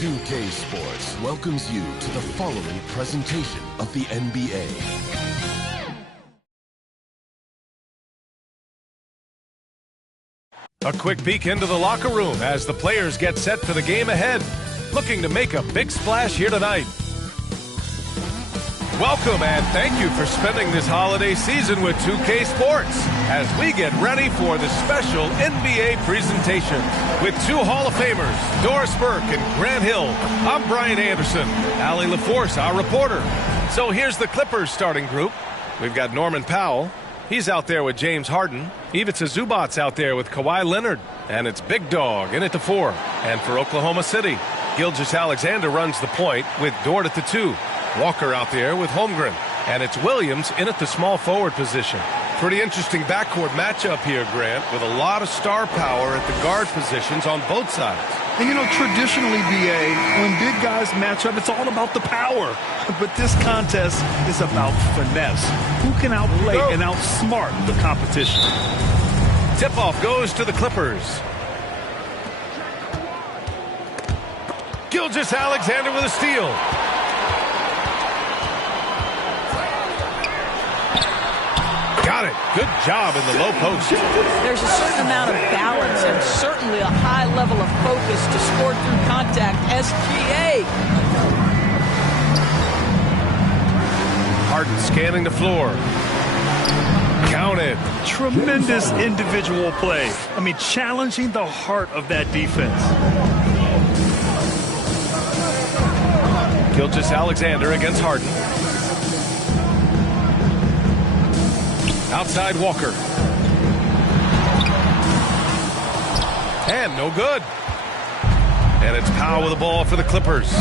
2K Sports welcomes you to the following presentation of the NBA. A quick peek into the locker room as the players get set for the game ahead, looking to make a big splash here tonight. Welcome and thank you for spending this holiday season with 2K Sports as we get ready for the special NBA presentation with two Hall of Famers, Doris Burke and Grant Hill. I'm Brian Anderson, Allie LaForce, our reporter. So here's the Clippers starting group. We've got Norman Powell. He's out there with James Harden. Ivica Zubac's out there with Kawhi Leonard. And it's Big Dog in at the 4. And for Oklahoma City, Gilgeous-Alexander runs the point with Dort at the 2. Walker out there with Holmgren. And it's Williams in at the small forward position. Pretty interesting backcourt matchup here, Grant, with a lot of star power at the guard positions on both sides. And you know, traditionally, BA, when big guys match up, it's all about the power. But this contest is about finesse. Who can outplay and outsmart the competition? Tip-off goes to the Clippers. Gilgeous-Alexander with a steal. Got it. Good job in the low post. There's a certain amount of balance and certainly a high level of focus to score through contact. SGA. Harden scanning the floor. Counted. Tremendous individual play. I mean, challenging the heart of that defense. Gilgeous-Alexander against Harden. Outside Walker. And no good. And it's Powell with the ball for the Clippers.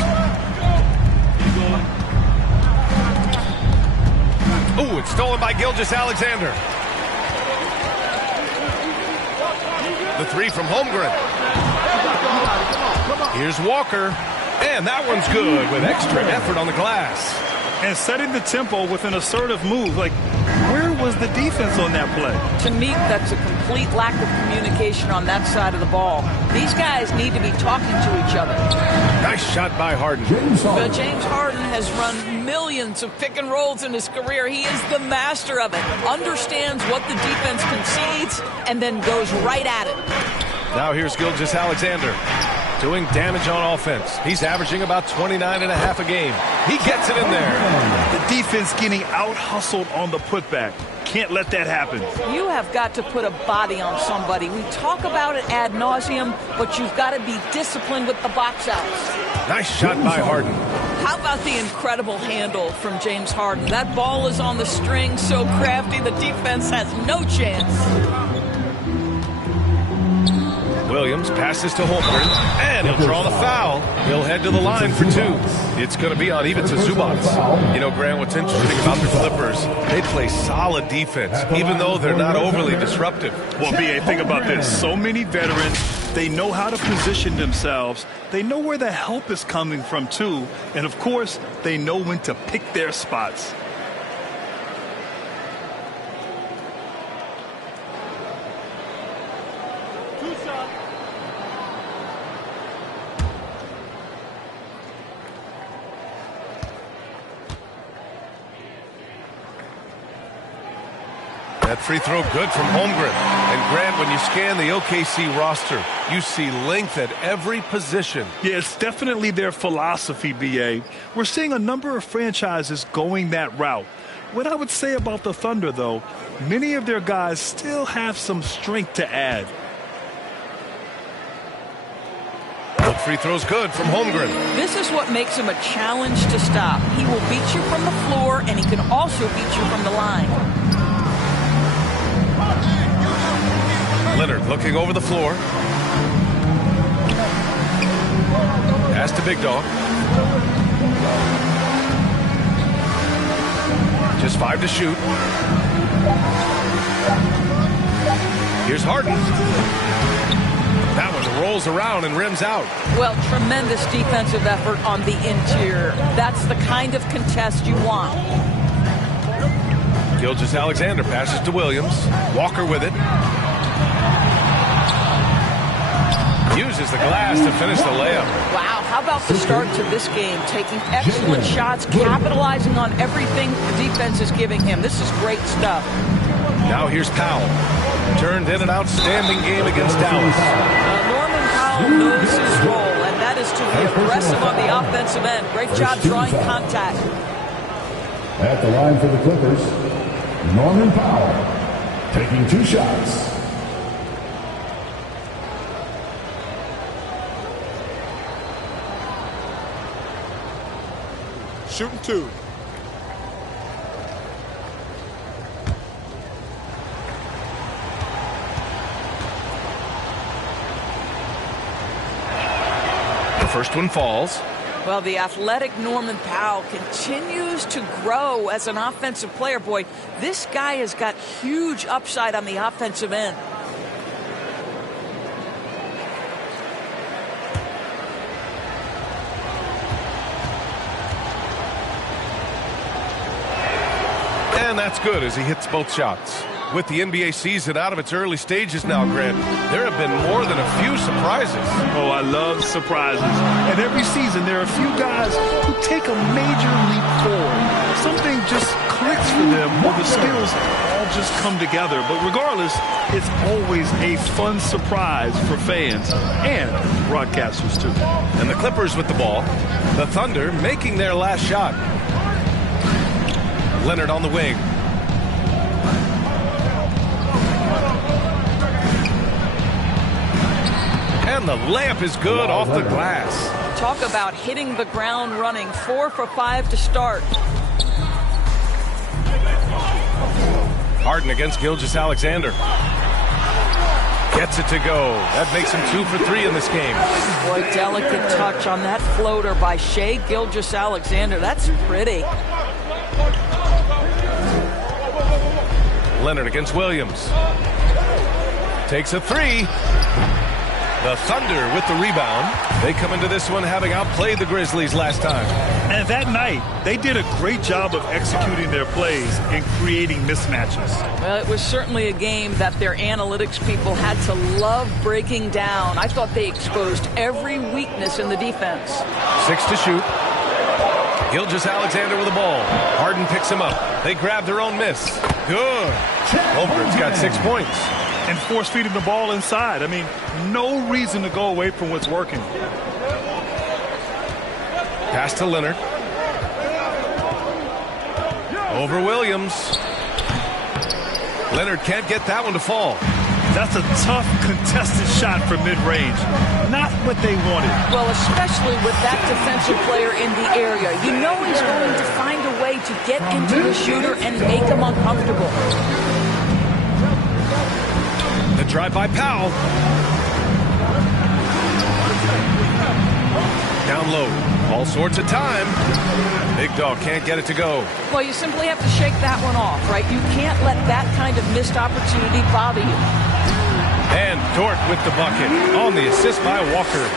Ooh, it's stolen by Gilgeous-Alexander. The 3 from Holmgren. Here's Walker. And that one's good with extra effort on the glass. And setting the tempo with an assertive move. Like, where was the defense on that play? To me, that's a complete lack of communication on that side of the ball. These guys need to be talking to each other. Nice shot by Harden. But James Harden has run millions of pick and rolls in his career. He is the master of it. Understands what the defense concedes and then goes right at it. Now here's Gilgeous-Alexander. Doing damage on offense. He's averaging about 29.5 a game. He gets it in there. The defense getting out-hustled on the putback. Can't let that happen. You have got to put a body on somebody. We talk about it ad nauseum, but you've got to be disciplined with the box outs. Nice shot by Harden. How about the incredible handle from James Harden? That ball is on the string, so crafty, the defense has no chance. Williams passes to Holmgren, and he'll draw the foul. He'll head to the line for 2. It's going to be on Ivica Zubac. You know, Grant, what's interesting about the Clippers, they play solid defense, even though they're not overly disruptive. Well, B.A., think about this. So many veterans, they know how to position themselves. They know where the help is coming from, too. And, of course, they know when to pick their spots. That free throw good from Holmgren. And Grant, when you scan the OKC roster, you see length at every position. Yeah, it's definitely their philosophy, B.A. We're seeing a number of franchises going that route. What I would say about the Thunder, though, many of their guys still have some strength to add. The free throw's good from Holmgren. This is what makes him a challenge to stop. He will beat you from the floor, and he can also beat you from the line. Leonard looking over the floor. Pass to Big Dog. Just 5 to shoot. Here's Harden. That one rolls around and rims out. Well, tremendous defensive effort on the interior. That's the kind of contest you want. Gilgeous-Alexander passes to Williams. Walker with it. Uses the glass to finish the layup. Wow, how about the start to this game? Taking excellent shots, capitalizing on everything the defense is giving him. This is great stuff. Now here's Powell. Turned in an outstanding game against Dallas. Norman Powell knows his role, and that is to be aggressive on the offensive end. Great job drawing contact. At the line for the Clippers, Norman Powell, taking 2 shots. Shooting 2. The first one falls. Well, the athletic Norman Powell continues to grow as an offensive player. Boy, this guy has got huge upside on the offensive end. And that's good as he hits both shots. With the NBA season out of its early stages now, Grant, there have been more than a few surprises. Oh, I love surprises. And every season there are a few guys who take a major leap forward. Something just clicks for them, or the skills all just come together. But regardless, it's always a fun surprise for fans and broadcasters too. And the Clippers with the ball. The Thunder making their last shot. Leonard on the wing. And the layup is good off the glass. Talk about hitting the ground running. 4 for 5 to start. Harden against Gilgeous-Alexander. Gets it to go. That makes him 2 for 3 in this game. Boy, delicate touch on that floater by Shai Gilgeous-Alexander. That's pretty. Leonard against Williams. Takes a 3. The Thunder with the rebound. They come into this one having outplayed the Grizzlies last time. And that night, they did a great job of executing their plays and creating mismatches. Well, it was certainly a game that their analytics people had to love breaking down. I thought they exposed every weakness in the defense. 6 to shoot. Gilgeous-Alexander with the ball. Harden picks him up. They grab their own miss. Good. Holmgren's got 6 points. And force feeding the ball inside. I mean, no reason to go away from what's working. Pass to Leonard. Over Williams. Leonard can't get that one to fall. That's a tough, contested shot from mid-range. Not what they wanted. Well, especially with that defensive player in the area. You know he's going to find a way to get into the shooter and make him uncomfortable. The drive by Powell. Down low. All sorts of time. Big Dog can't get it to go. Well, you simply have to shake that one off, right? You can't let that kind of missed opportunity bother you. And Dort with the bucket on the assist by Walker.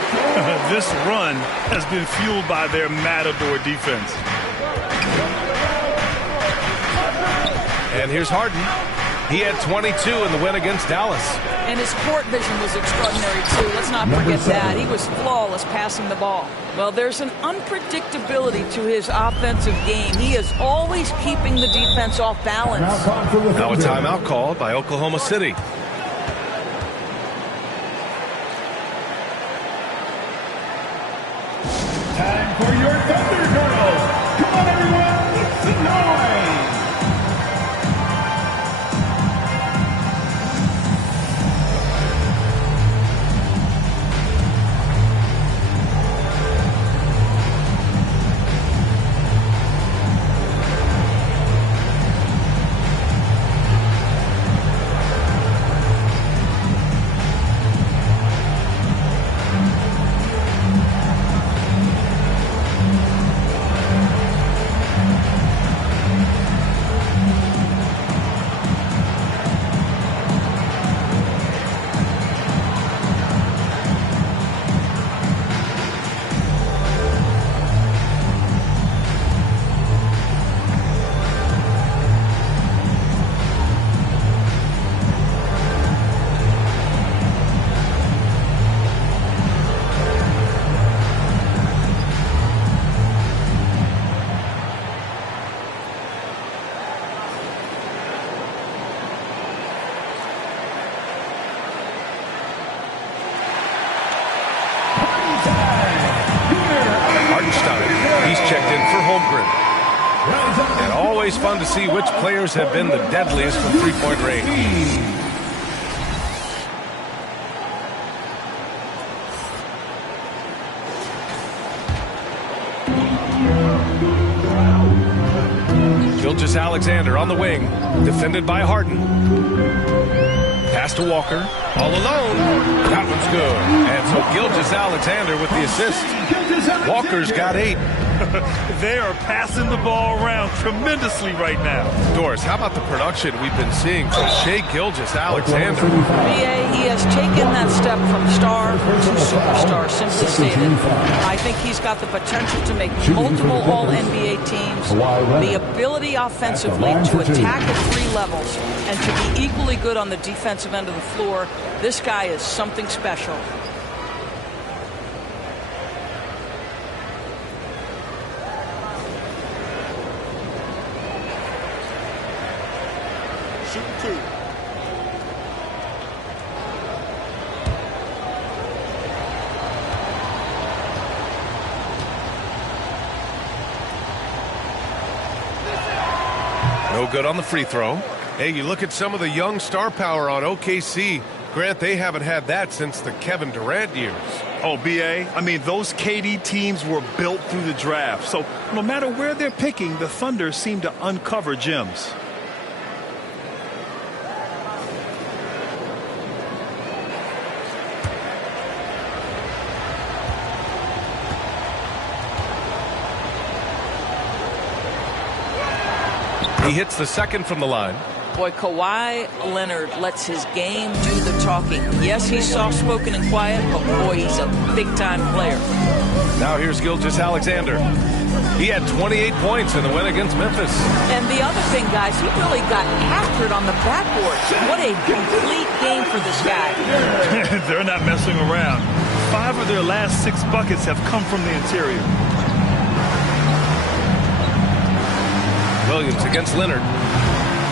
This run has been fueled by their Matador defense. And here's Harden. He had 22 in the win against Dallas. And his court vision was extraordinary, too. Let's not forget that. He was flawless passing the ball. Well, there's an unpredictability to his offensive game. He is always keeping the defense off balance. Now a timeout called by Oklahoma City. Time for your Thunder Girls. Come on, everyone. It's the noise. He's checked in for Holmgren. And always fun to see which players have been the deadliest from three-point range. Gilgeous-Alexander on the wing, defended by Harden. Pass to Walker, all alone. That one's good. And so Gilgeous-Alexander with the assist. Walker's got 8. They are passing the ball around tremendously right now. Doris, how about the production we've been seeing from Shai Gilgeous-Alexander? BA, he has taken that step from star to superstar, simply stated. I think he's got the potential to make multiple All-NBA teams, the ability offensively to attack at 3 levels, and to be equally good on the defensive end of the floor. This guy is something special. No good on the free throw. Hey, you look at some of the young star power on OKC. Grant, they haven't had that since the Kevin Durant years. Oh, BA, I mean, those KD teams were built through the draft. So no matter where they're picking, the Thunder seem to uncover gems. He hits the second from the line. Boy, Kawhi Leonard lets his game do the talking. Yes, he's soft-spoken and quiet, but boy, he's a big-time player. Now here's Gilgeous-Alexander. He had 28 points in the win against Memphis. And the other thing, guys, he really got after it on the backboard. What a complete game for this guy. They're not messing around. 5 of their last 6 buckets have come from the interior. Williams against Leonard.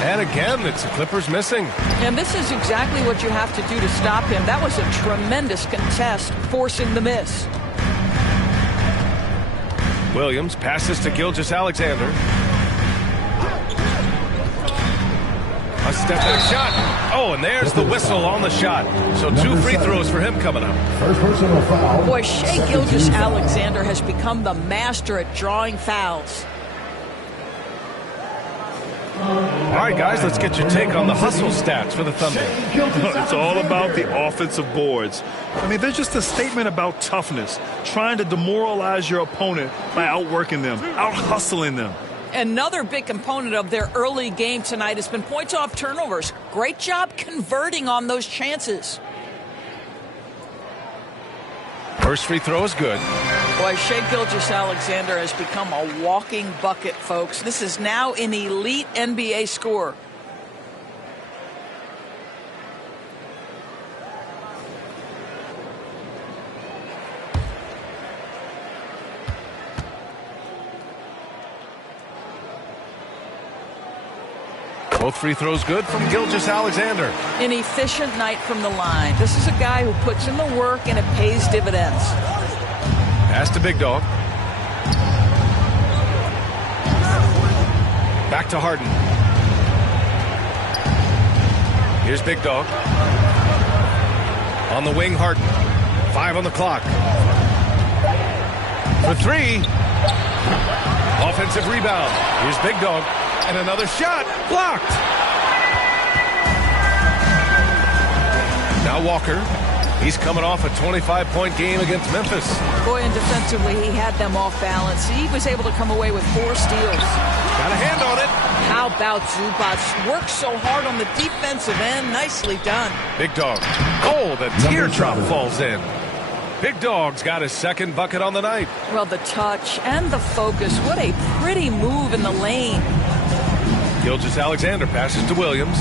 And again, it's the Clippers missing. And this is exactly what you have to do to stop him. That was a tremendous contest, forcing the miss. Williams passes to Gilgeous-Alexander. A step-back shot. Oh, and there's the whistle on the shot. So 2 free throws for him coming up. First personal foul. Boy, Shai Gilgeous-Alexander has become the master at drawing fouls. All right, guys, let's get your take on the hustle stats for the Thunder. It's all about the offensive boards. I mean, they're just a statement about toughness, trying to demoralize your opponent by outworking them, out-hustling them. Another big component of their early game tonight has been points off turnovers. Great job converting on those chances. First free throw is good. Boy, Shai Gilgeous-Alexander has become a walking bucket, folks. This is now an elite NBA scorer. Both free throws good from Gilgeous-Alexander. An efficient night from the line. This is a guy who puts in the work and it pays dividends. Pass to Big Dog. Back to Harden. Here's Big Dog. On the wing, Harden. 5 on the clock. For 3. Offensive rebound. Here's Big Dog. And another shot. Blocked. Now Walker. He's coming off a 25-point game against Memphis. Boy, and defensively, he had them off balance. He was able to come away with 4 steals. Got a hand on it. How about Zubac? Worked so hard on the defensive end. Nicely done. Big Dog. Oh, the teardrop falls in. Big Dog's got his second bucket on the night. Well, the touch and the focus. What a pretty move in the lane. Gilgeous-Alexander passes to Williams.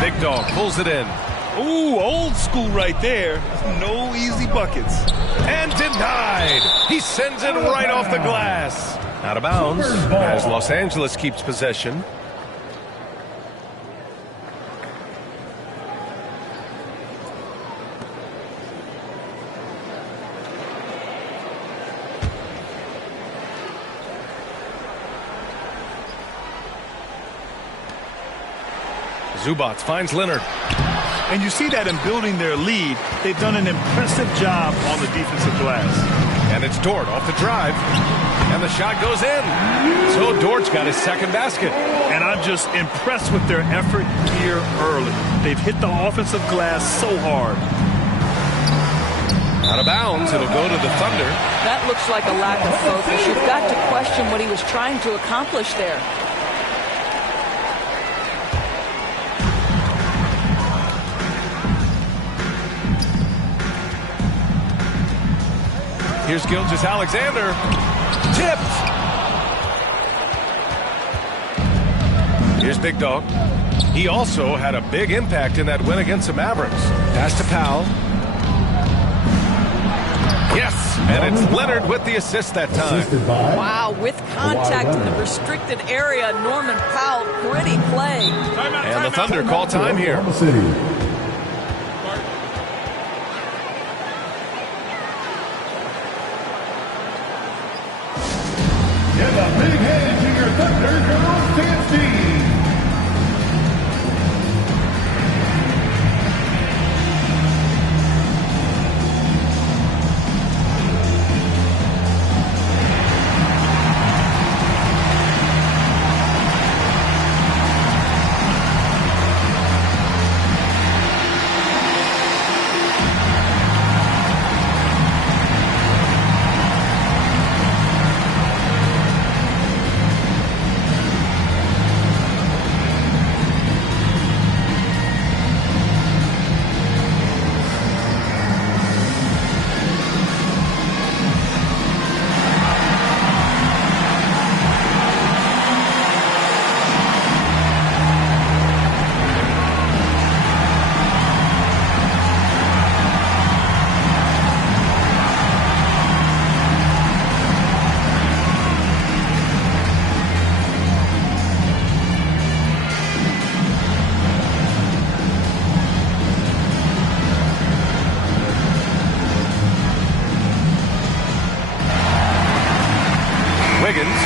Big Dog pulls it in. Ooh, old school right there. No easy buckets. And denied. He sends it right off the glass. Out of bounds as Los Angeles keeps possession. Zubac finds Leonard. And you see that in building their lead, they've done an impressive job on the defensive glass. And it's Dort off the drive. And the shot goes in. So Dort's got his second basket. And I'm just impressed with their effort here early. They've hit the offensive glass so hard. Out of bounds, it'll go to the Thunder. That looks like a lack of focus. You've got to question what he was trying to accomplish there. Here's Gilgeous-Alexander. Tipped. Here's Big Dog. He also had a big impact in that win against the Mavericks. Pass to Powell. Yes, and it's Leonard with the assist that time. Wow, with contact in the restricted area, Norman Powell, gritty play. And the Thunder call time here. Give a big hand to your Thunder girls dance team.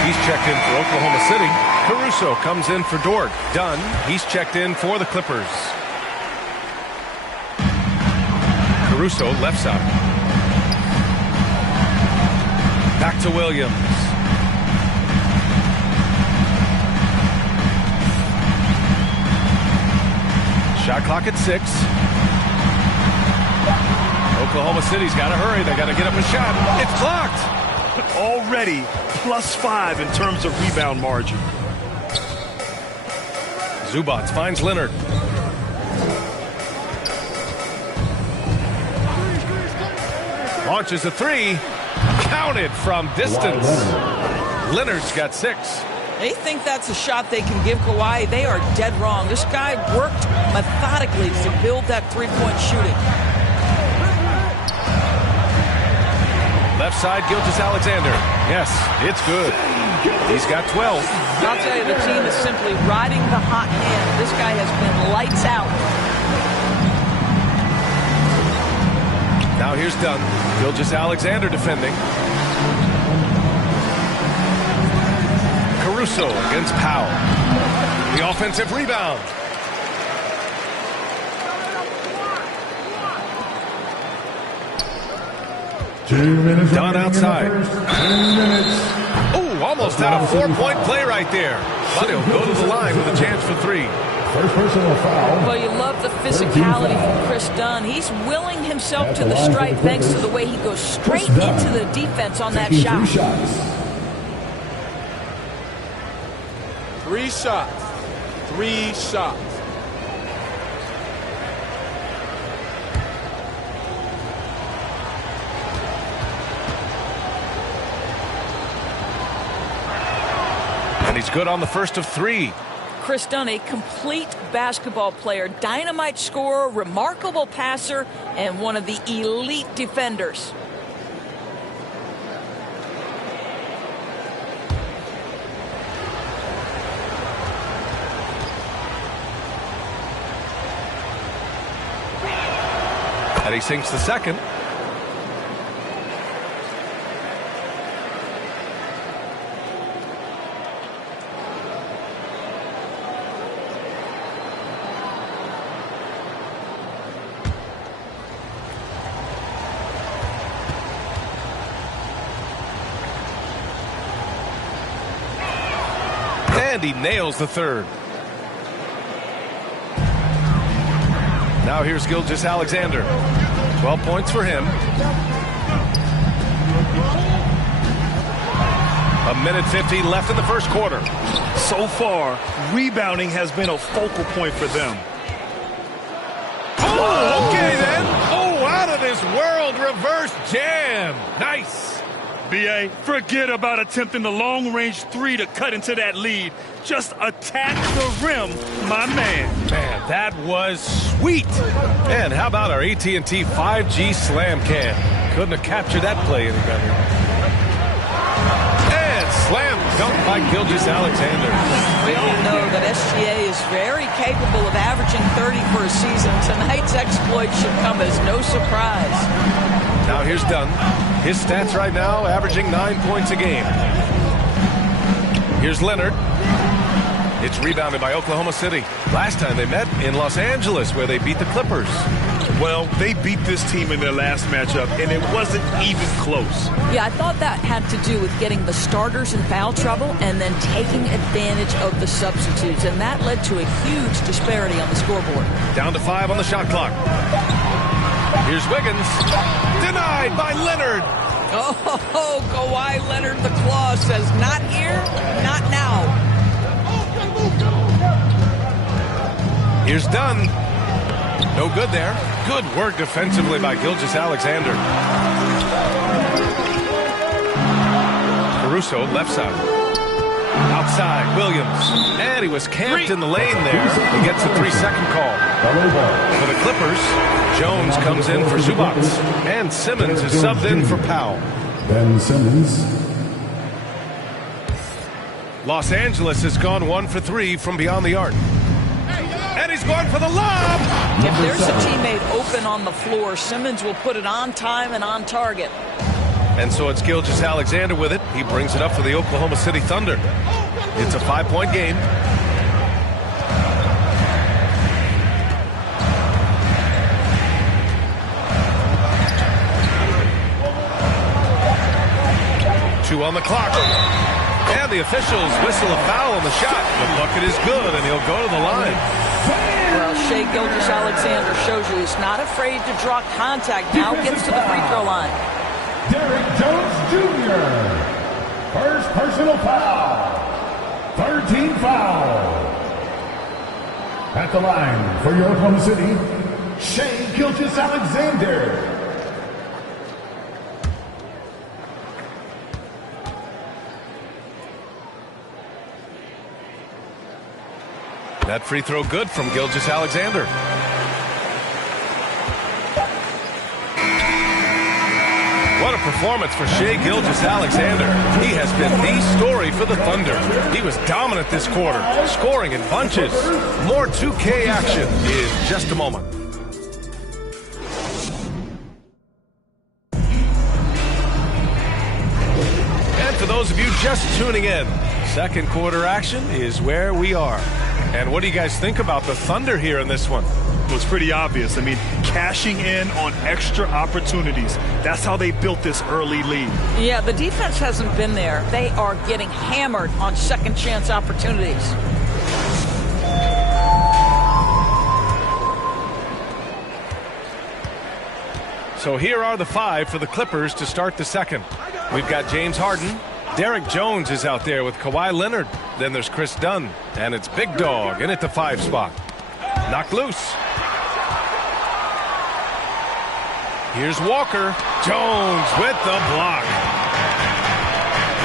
He's checked in for Oklahoma City. Caruso comes in for Dort. Dunn, he's checked in for the Clippers. Caruso left side. Back to Williams. Shot clock at 6. Oklahoma City's got to hurry. They got to get up a shot. It's blocked. Already +5 in terms of rebound margin. Zubac finds Leonard. Launches a 3. Counted from distance. Leonard's got 6. They think that's a shot they can give Kawhi. They are dead wrong. This guy worked methodically to build that three-point shooting. Left side, Gilgeous-Alexander. Yes, it's good. He's got 12. I'll tell you, the team is simply riding the hot hand. This guy has been lights out. Now here's Dunn. Gilgeous-Alexander defending. Caruso against Powell. The offensive rebound. Dunn outside. Oh, almost had a 4-point play right there. But he'll go to the line with a chance for 3. First personal foul. Well, you love the physicality from Chris Dunn. He's willing himself to the stripe thanks to the way he goes straight into the defense on that shot. 3 shots. 3 shots. And he's good on the first of 3. Chris Dunn, a complete basketball player, dynamite scorer, remarkable passer, and one of the elite defenders. And he sinks the second. And he nails the third. Now here's Gilgeous-Alexander. 12 points for him. A minute 50 left in the first quarter. So far, rebounding has been a focal point for them. Oh, okay then. Oh, out of this world reverse jam. Nice. B.A., forget about attempting the long-range three to cut into that lead. Just attack the rim, my man. Man, that was sweet. And how about our AT&T 5G slam can? Couldn't have captured that play any better. And slam dunk by Gilgeous-Alexander. We all know that SGA is very capable of averaging 30 for a season. Tonight's exploit should come as no surprise. Now here's Dunn. His stats right now averaging 9 points a game. Here's Leonard. It's rebounded by Oklahoma City. Last time they met in Los Angeles, where they beat the Clippers. Well, they beat this team in their last matchup, and it wasn't even close. Yeah, I thought that had to do with getting the starters in foul trouble and then taking advantage of the substitutes, and that led to a huge disparity on the scoreboard. Down to 5 on the shot clock. Here's Wiggins. Denied by Leonard. Oh, Kawhi Leonard, the claw says, not here, not now. Here's Dunn. No good there. Good work defensively by Gilgeous-Alexander. Caruso, left side. Outside, Williams. And he was camped in the lane there. He gets a 3-second call. For the Clippers, Jones comes in for Zubac. And Simmons is subbed in for Powell. Ben Simmons. Los Angeles has gone 1 for 3 from beyond the arc. And he's going for the lob. If there's a teammate open on the floor, Simmons will put it on time and on target. And so it's Gilgeous-Alexander with it. He brings it up for the Oklahoma City Thunder. It's a 5-point game. Two on the clock. And the officials whistle a foul on the shot. The bucket is good, and he'll go to the line. Well, Shai Gilgeous-Alexander shows you he's not afraid to draw contact. Now gets to the free throw line. Derek Jones Jr. First personal foul. 13 foul. At the line for your Oklahoma City, Shai Gilgeous-Alexander. That free throw good from Gilgeous-Alexander. What a performance for Shai Gilgeous-Alexander. He has been the story for the Thunder. He was dominant this quarter, scoring in bunches. More 2K action in just a moment. And for those of you just tuning in, second quarter action is where we are. And what do you guys think about the Thunder here in this one? It was pretty obvious. I mean, cashing in on extra opportunities. That's how they built this early lead. Yeah, the defense hasn't been there. They are getting hammered on second chance opportunities. So here are the 5 for the Clippers to start the second. We've got James Harden. Derek Jones is out there with Kawhi Leonard. Then there's Chris Dunn. And it's Big Dog in at the 5 spot. Knocked loose. Here's Walker. Jones with the block.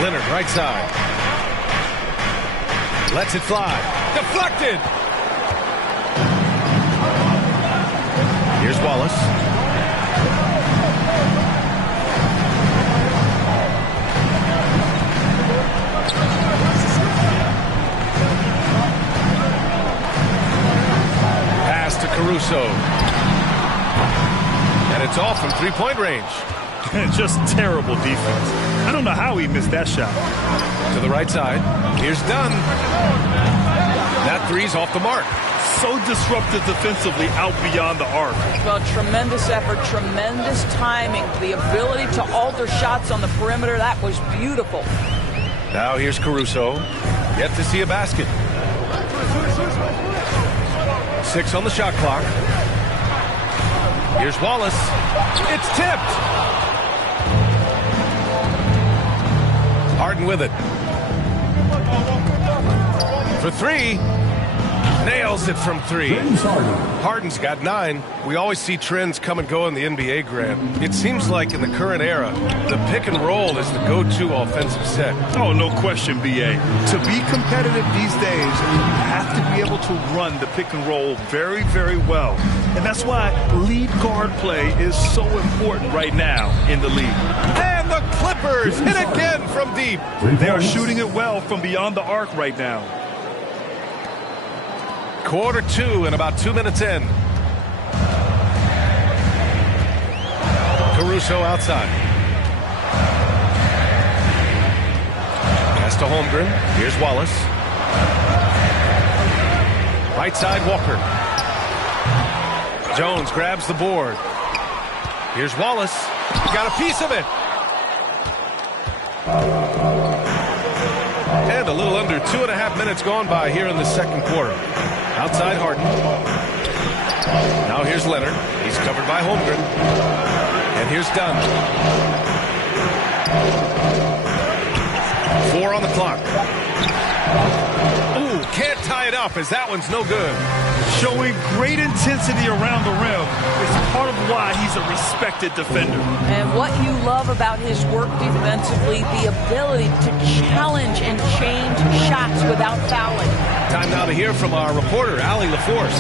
Leonard right side. Lets it fly. Deflected. Here's Wallace. Pass to Caruso. And it's off from three-point range. Just terrible defense. I don't know how he missed that shot. To the right side. Here's Dunn. That three's off the mark. So disruptive defensively out beyond the arc. Well, tremendous effort, tremendous timing. The ability to alter shots on the perimeter, that was beautiful. Now here's Caruso. Yet to see a basket. 6 on the shot clock. Here's Wallace. It's tipped. Harden with it. For 3. Nails it from 3. Harden's got 9. We always see trends come and go in the NBA, Grant. It seems like in the current era, the pick and roll is the go-to offensive set. Oh, no question, B.A. To be competitive these days, you have to be able to run the pick and roll very, very well. And that's why lead guard play is so important right now in the league. And the Clippers hit again from deep. They are shooting it well from beyond the arc right now. Quarter 2 and about 2 minutes in. Caruso outside. Pass to Holmgren. Here's Wallace. Right side, Walker. Jones grabs the board. Here's Wallace. Got a piece of it. And a little under 2.5 minutes gone by here in the second quarter. Outside Harden. Now here's Leonard. He's covered by Holmgren. And here's Dunn. 4 on the clock. Ooh, can't tie it up as that one's no good. Showing great intensity around the rim is part of why he's a respected defender. And what you love about his work defensively, the ability to challenge and change shots without fouling. Time now to hear from our reporter, Allie LaForce.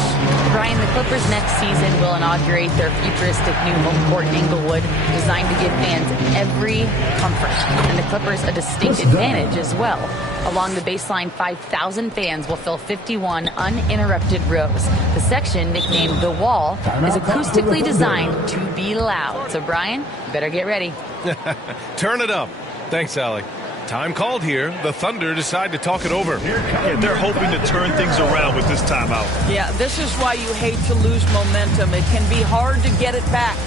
Brian, the Clippers next season will inaugurate their futuristic new home court in Inglewood, designed to give fans every comfort. And the Clippers a distinct advantage as well. Along the baseline, 5,000 fans will fill 51 uninterrupted rows. The section, nicknamed The Wall, is acoustically designed to be loud. So, Brian, you better get ready. Turn it up. Thanks, Allie. Time called here. The Thunder decide to talk it over. Yeah, they're hoping to turn things around with this timeout. Yeah, this is why you hate to lose momentum. It can be hard to get it back.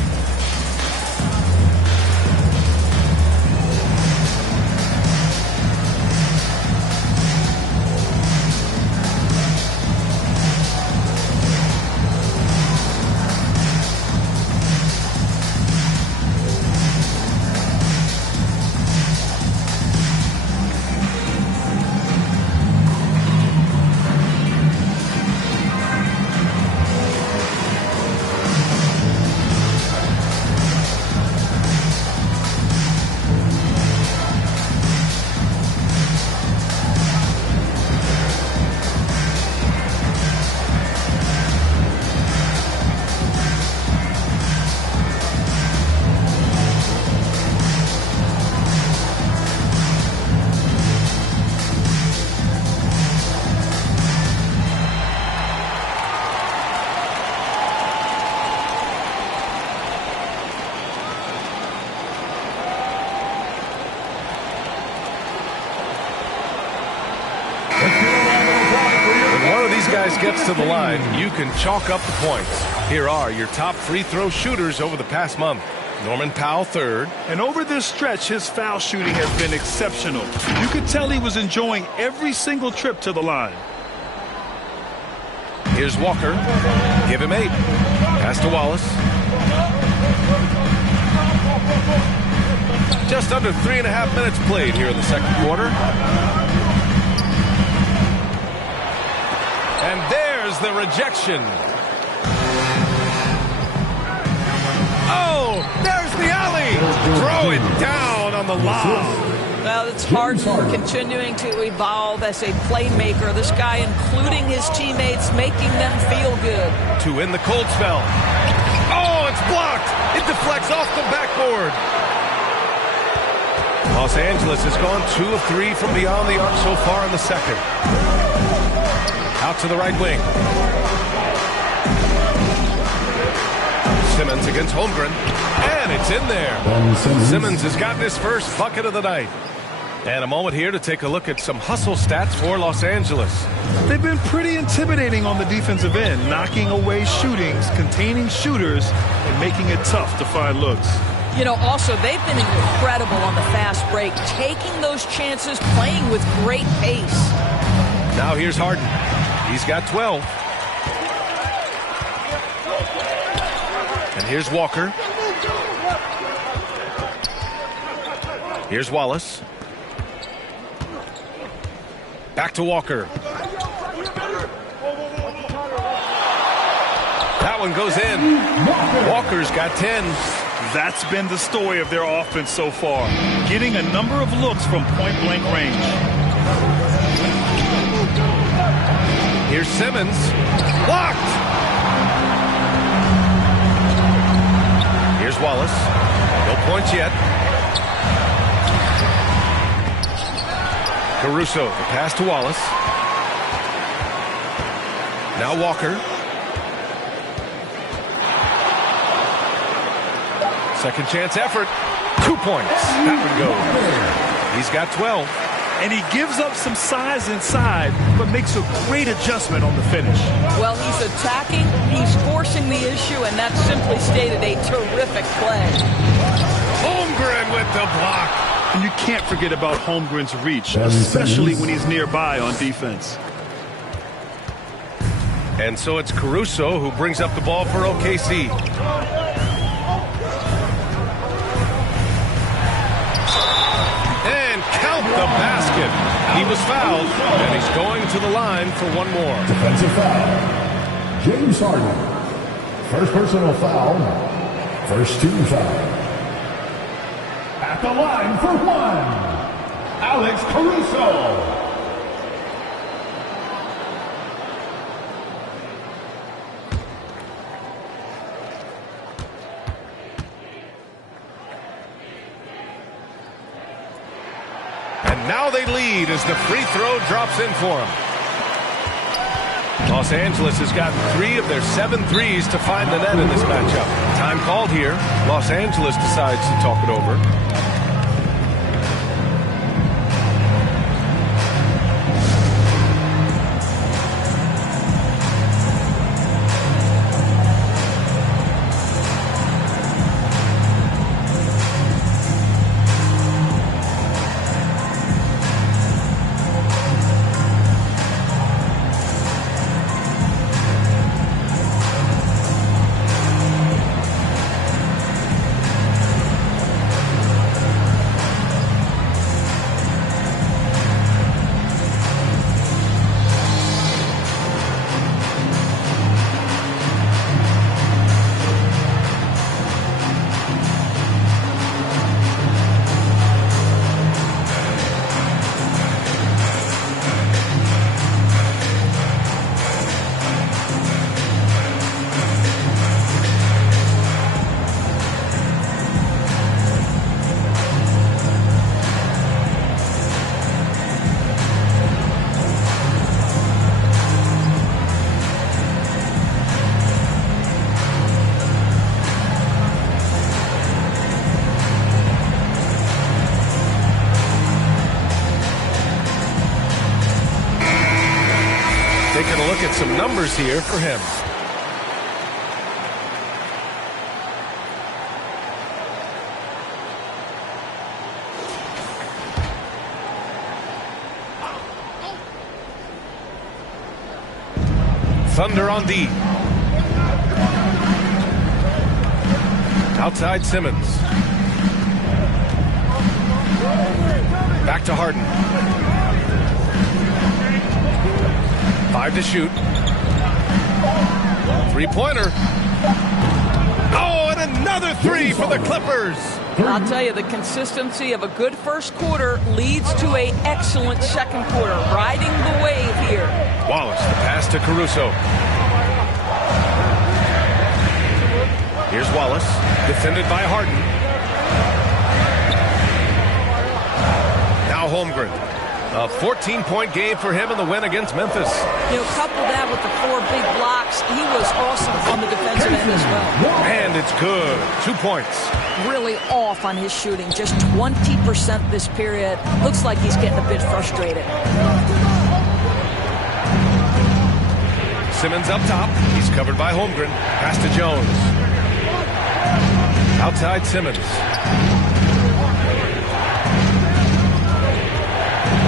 Gets to the line, you can chalk up the points. Here are your top free throw shooters over the past month. Norman Powell, 3rd. And over this stretch, his foul shooting has been exceptional. You could tell he was enjoying every single trip to the line. Here's Walker. Give him 8. Pass to Wallace. Just under 3.5 minutes played here in the second quarter. And there's the rejection. Oh, there's the alley. Throw it down on the lob. Well, it's Harden continuing to evolve as a playmaker. This guy, including his teammates, making them feel good. To win the cold spell. Oh, it's blocked. It deflects off the backboard. Los Angeles has gone 2 of 3 from beyond the arc so far in the second. Out to the right wing. Simmons against Holmgren. And it's in there. Simmons has gotten his first bucket of the night. And a moment here to take a look at some hustle stats for Los Angeles. They've been pretty intimidating on the defensive end, knocking away shootings, containing shooters, and making it tough to find looks. You know, also, they've been incredible on the fast break, taking those chances, playing with great pace. Now here's Harden. He's got 12. And here's Walker. Here's Wallace. Back to Walker. That one goes in. Walker's got 10. That's been the story of their offense so far, getting a number of looks from point-blank range. Here's Simmons. Blocked! Here's Wallace. No points yet. Caruso, the pass to Wallace. Now Walker. Second chance effort. 2 points. That one goes. He's got 12. And he gives up some size inside, but makes a great adjustment on the finish. Well, he's attacking, he's forcing the issue, and that's simply stated a terrific play. Holmgren with the block. And you can't forget about Holmgren's reach, especially when he's nearby on defense. And so it's Caruso who brings up the ball for OKC. And count the basket. He was fouled, and he's going to the line for one more. Defensive foul. James Harden. First personal foul. First team foul. At the line for one, Alex Caruso. And now they lead as the free throw drops in for them. Los Angeles has gotten 3 of their 7 threes to find the net in this matchup. Time called here. Los Angeles decides to talk it over. Taking a look at some numbers here for him. Thunder on D. Outside Simmons. Back to Harden. 5 to shoot. 3-pointer. Oh, and another 3 for the Clippers. I'll tell you, the consistency of a good first quarter leads to an excellent second quarter. Riding the wave here. Wallace, the pass to Caruso. Here's Wallace, defended by Harden. Now Holmgren. A 14-point game for him in the win against Memphis. You know, couple that with the 4 big blocks, he was awesome on the defensive end as well. And it's good. 2 points. Really off on his shooting. Just 20% this period. Looks like he's getting a bit frustrated. Simmons up top. He's covered by Holmgren. Pass to Jones. Outside Simmons.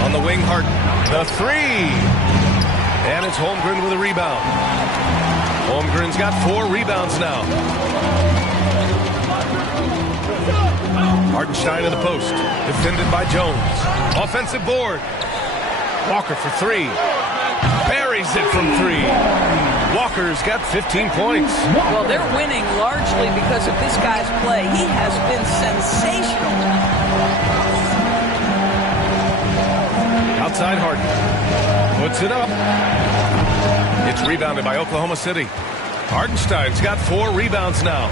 On the wing, Harden. The 3. And it's Holmgren with a rebound. Holmgren's got 4 rebounds now. Hartenstein in the post. Defended by Jones. Offensive board. Walker for 3. Buries it from 3. Walker's got 15 points. Well, they're winning largely because of this guy's play. He has been sensational. Outside Harden. Puts it up. It's rebounded by Oklahoma City. Hartenstein's got 4 rebounds now.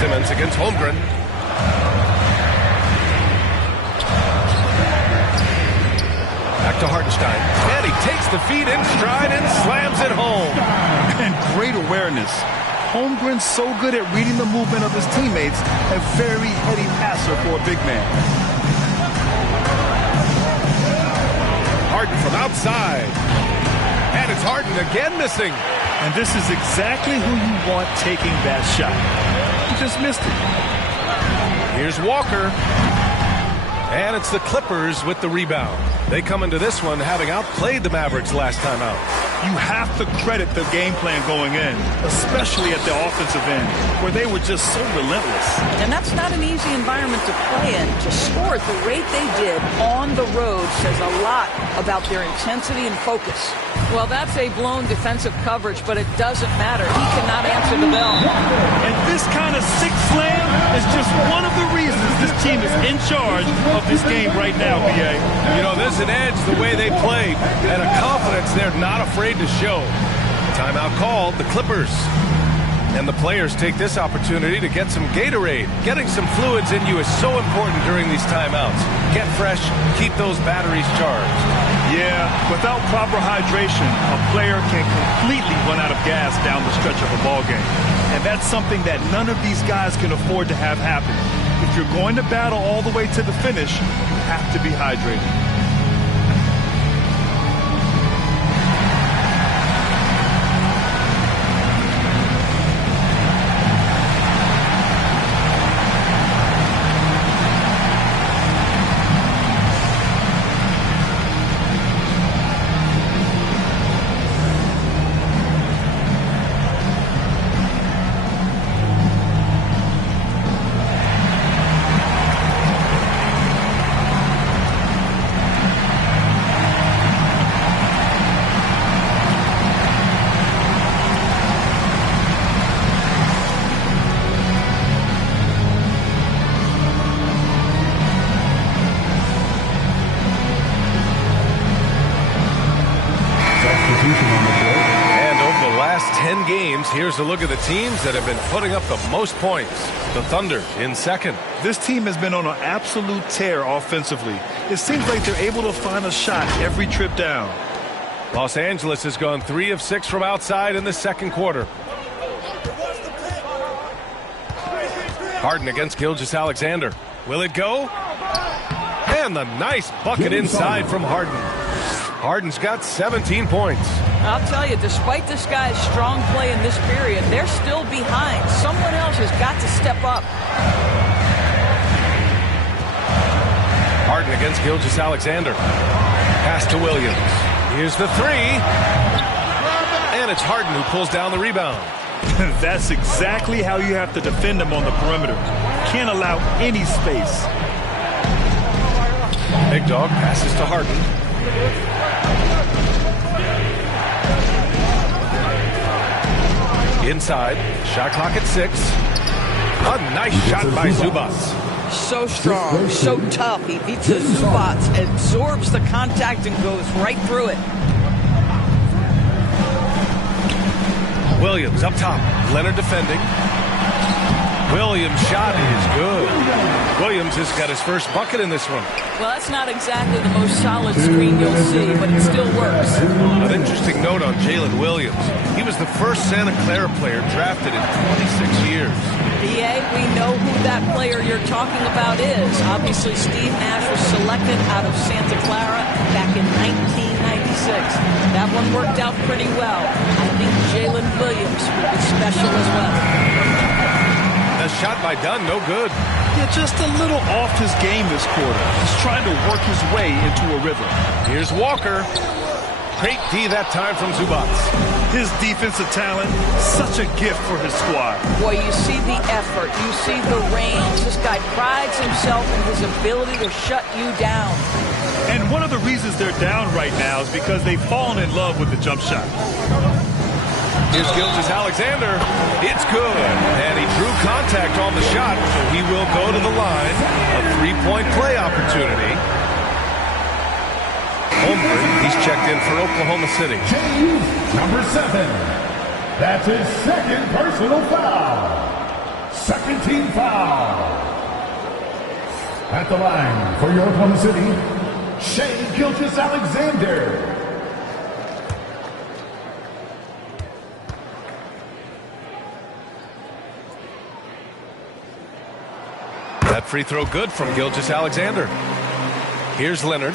Simmons against Holmgren. Back to Hartenstein. And he takes the feed in stride and slams it home. And great awareness. Holmgren's so good at reading the movement of his teammates. A very heady passer for a big man. Harden from outside. And it's Harden again missing. And this is exactly who you want taking that shot. He just missed it. Here's Walker. And it's the Clippers with the rebound. They come into this one having outplayed the Mavericks last time out. You have to credit the game plan going in, especially at the offensive end, where they were just so relentless. And that's not an easy environment to play in. To score at the rate they did on the road says a lot about their intensity and focus. Well, that's a blown defensive coverage, but it doesn't matter. He cannot answer the bell. And this kind of sick slam is just one of the reasons this team is in charge of this game right now, B.A. You know, there's an edge the way they play and a confidence they're not afraid to show. Timeout called, the Clippers. And the players take this opportunity to get some Gatorade. Getting some fluids in you is so important during these timeouts. Get fresh, keep those batteries charged. Yeah, without proper hydration, a player can completely run out of gas down the stretch of a ball game. And that's something that none of these guys can afford to have happen. If you're going to battle all the way to the finish, you have to be hydrated. Here's a look at the teams that have been putting up the most points. The Thunder in second. This team has been on an absolute tear offensively. It seems like they're able to find a shot every trip down. Los Angeles has gone 3 of 6 from outside in the second quarter. Harden against Gilgeous-Alexander. Will it go? And the nice bucket inside from Harden. Harden's got 17 points. I'll tell you, despite this guy's strong play in this period, they're still behind. Someone else has got to step up. Harden against Gilgeous-Alexander. Pass to Williams. Here's the 3. And it's Harden who pulls down the rebound. That's exactly how you have to defend him on the perimeter. Can't allow any space. Big Dog passes to Harden. Inside, shot clock at 6. A nice shot by Zubac. So strong, so tough. He beats the Zubac, absorbs the contact, and goes right through it. Williams up top. Leonard defending. Williams' shot is good. Williams has got his first bucket in this one. Well, that's not exactly the most solid screen you'll see, but it still works. An interesting note on Jalen Williams. He was the first Santa Clara player drafted in 26 years. B.A., we know who that player you're talking about is. Obviously, Steve Nash was selected out of Santa Clara back in 1996. That one worked out pretty well. I think Jalen Williams will be special as well. The shot by Dunn, no good. Yeah, just a little off his game this quarter. He's trying to work his way into a rhythm. Here's Walker. Great D that time from Zubac. His defensive talent, such a gift for his squad. Boy, you see the effort. You see the range. This guy prides himself in his ability to shut you down. And one of the reasons they're down right now is because they've fallen in love with the jump shot. Here's Gilgeous-Alexander. It's good. And he drew contact on the shot, so he will go to the line. A three-point play opportunity. Holmgren, he's checked in for Oklahoma City. James, number 7. That's his second personal foul. Second team foul. At the line for your Oklahoma City, Shai Gilgeous-Alexander. That free throw good from Gilgeous-Alexander. Here's Leonard.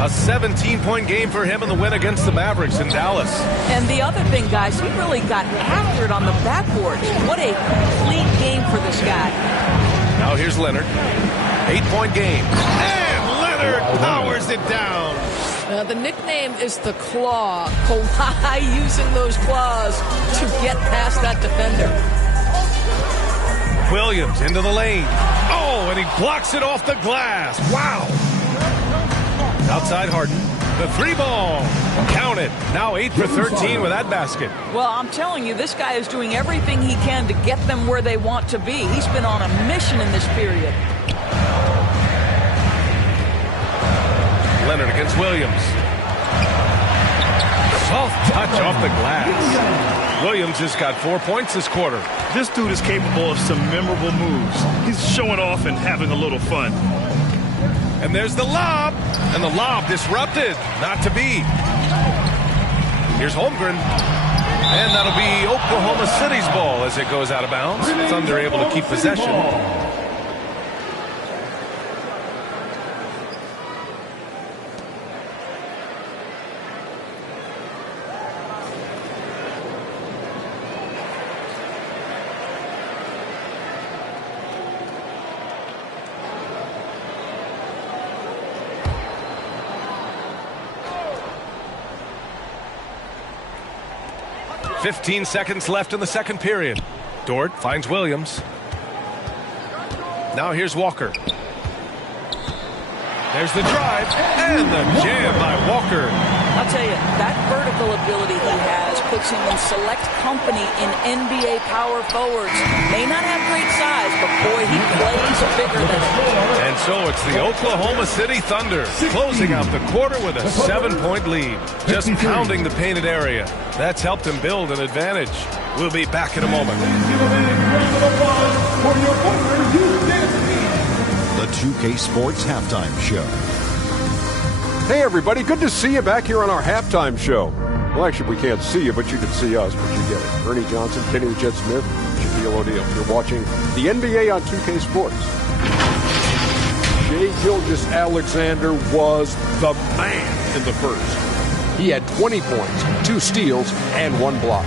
A 17-point game for him in the win against the Mavericks in Dallas. And the other thing, guys, he really got after it on the backboard. What a complete game for this guy. Now here's Leonard. 8-point game. And Leonard powers it down. The nickname is the Claw. Kawhi using those claws to get past that defender. Williams into the lane. Oh, and he blocks it off the glass. Wow. Outside Harden. The three ball. Count it. Now 8 for 13 with that basket. Well, I'm telling you, this guy is doing everything he can to get them where they want to be. He's been on a mission in this period. Leonard against Williams. Soft touch off the glass. Williams has got 4 points this quarter. This dude is capable of some memorable moves. He's showing off and having a little fun. And there's the lob. And the lob disrupted. Not to be. Here's Holmgren. And that'll be Oklahoma City's ball as it goes out of bounds. Thunder able to keep possession. .15 seconds left in the second period. Dort finds Williams. Now here's Walker. There's the drive and the jam by Walker. I'll tell you, that vertical ability he has puts him in select company in NBA power forwards. May not have great size, but boy, he plays bigger than it. And so it's the Oklahoma City Thunder closing out the quarter with a 7-point lead. Just pounding the painted area. That's helped him build an advantage. We'll be back in a moment. The 2K Sports Halftime Show. Hey everybody, good to see you back here on our halftime show. Well, actually, we can't see you, but you can see us, but you get it. Ernie Johnson, Kenny the Jet Smith, Shaquille O'Neal. You're watching the NBA on 2K Sports. Shai Gilgeous-Alexander was the man in the first. He had 20 points, 2 steals, and 1 block.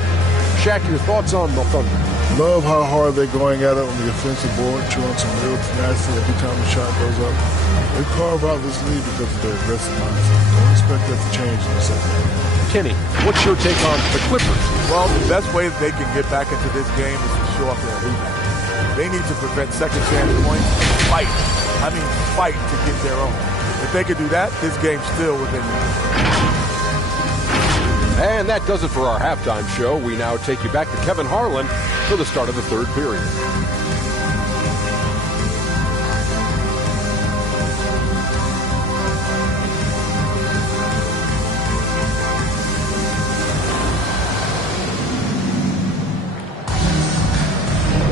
Shaq, your thoughts on the Thunder? Love how hard they're going at it on the offensive board, showing some real tenacity every time the shot goes up. They carve out this lead because of their aggressive mindset. Don't expect that to change in the second half. Kenny, what's your take on the Clippers? Well, the best way that they can get back into this game is to show off their rebound. They need to prevent second chance points and fight. I mean, fight to get their own. If they could do that, this game's still within reach. And that does it for our halftime show. We now take you back to Kevin Harlan for the start of the third period.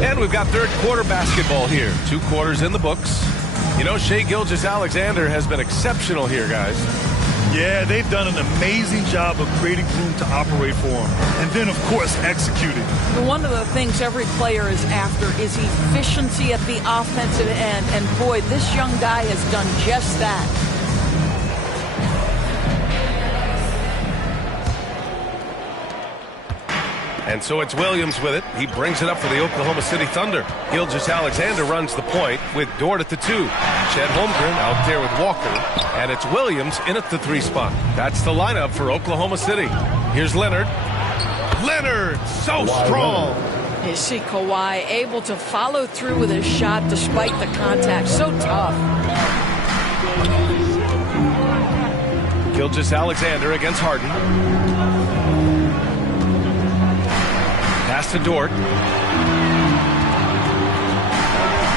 And we've got third quarter basketball here. 2 quarters in the books. You know, Shai Gilgeous-Alexander has been exceptional here, guys. Yeah, they've done an amazing job of creating room to operate for him. And then, of course, executing. One of the things every player is after is efficiency at the offensive end. And boy, this young guy has done just that. And so it's Williams with it. He brings it up for the Oklahoma City Thunder. Gilgeous-Alexander runs the point with Dort at the 2. Chet Holmgren out there with Walker. And it's Williams in at the 3 spot. That's the lineup for Oklahoma City. Here's Leonard. Leonard, so strong. You see Kawhi able to follow through with his shot despite the contact. So tough. Gilgeous-Alexander against Harden. Pass to Dort.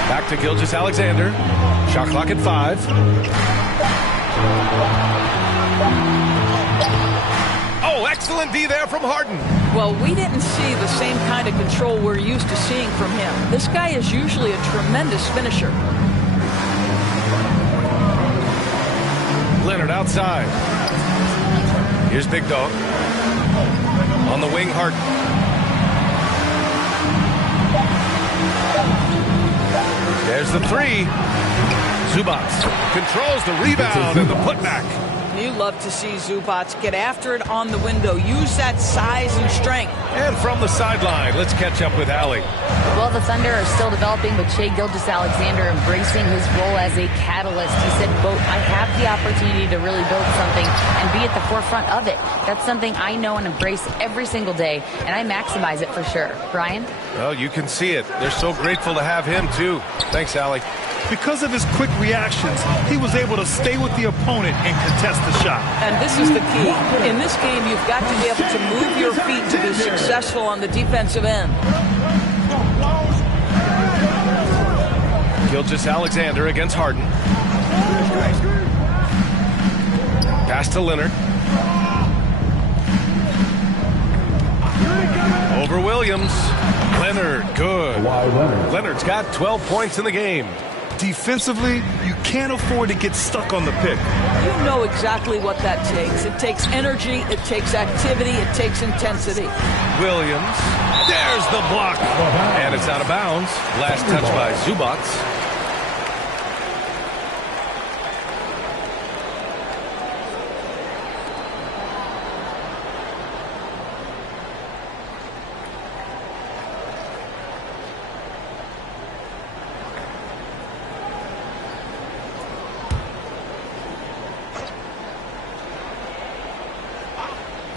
Back to Gilgeous-Alexander. Shot clock at 5. Oh, excellent D there from Harden. Well, we didn't see the same kind of control we're used to seeing from him. This guy is usually a tremendous finisher. Leonard outside. Here's Big Dog. On the wing, Harden. There's the 3. Zubac controls the rebound and the putback. You love to see Zubac get after it on the window. Use that size and strength. And from the sideline, let's catch up with Allie. Well, the Thunder are still developing, but Shai Gilgeous-Alexander embracing his role as a catalyst. He said, quote, I have the opportunity to really build something and be at the forefront of it. That's something I know and embrace every single day, and I maximize it for sure. Brian? Well, you can see it. They're so grateful to have him, too. Thanks, Allie. Because of his quick reactions, he was able to stay with the opponent and contest the shot. And this is the key. In this game, you've got to be able to move your feet to be successful on the defensive end. Gilgeous-Alexander against Harden. Pass to Leonard. Over Williams. Leonard, good. Leonard's got 12 points in the game. Defensively, you can't afford to get stuck on the pick. You know exactly what that takes. It takes energy, it takes activity, it takes intensity. Williams, there's the block. And it's out of bounds. Last touch by Zubac.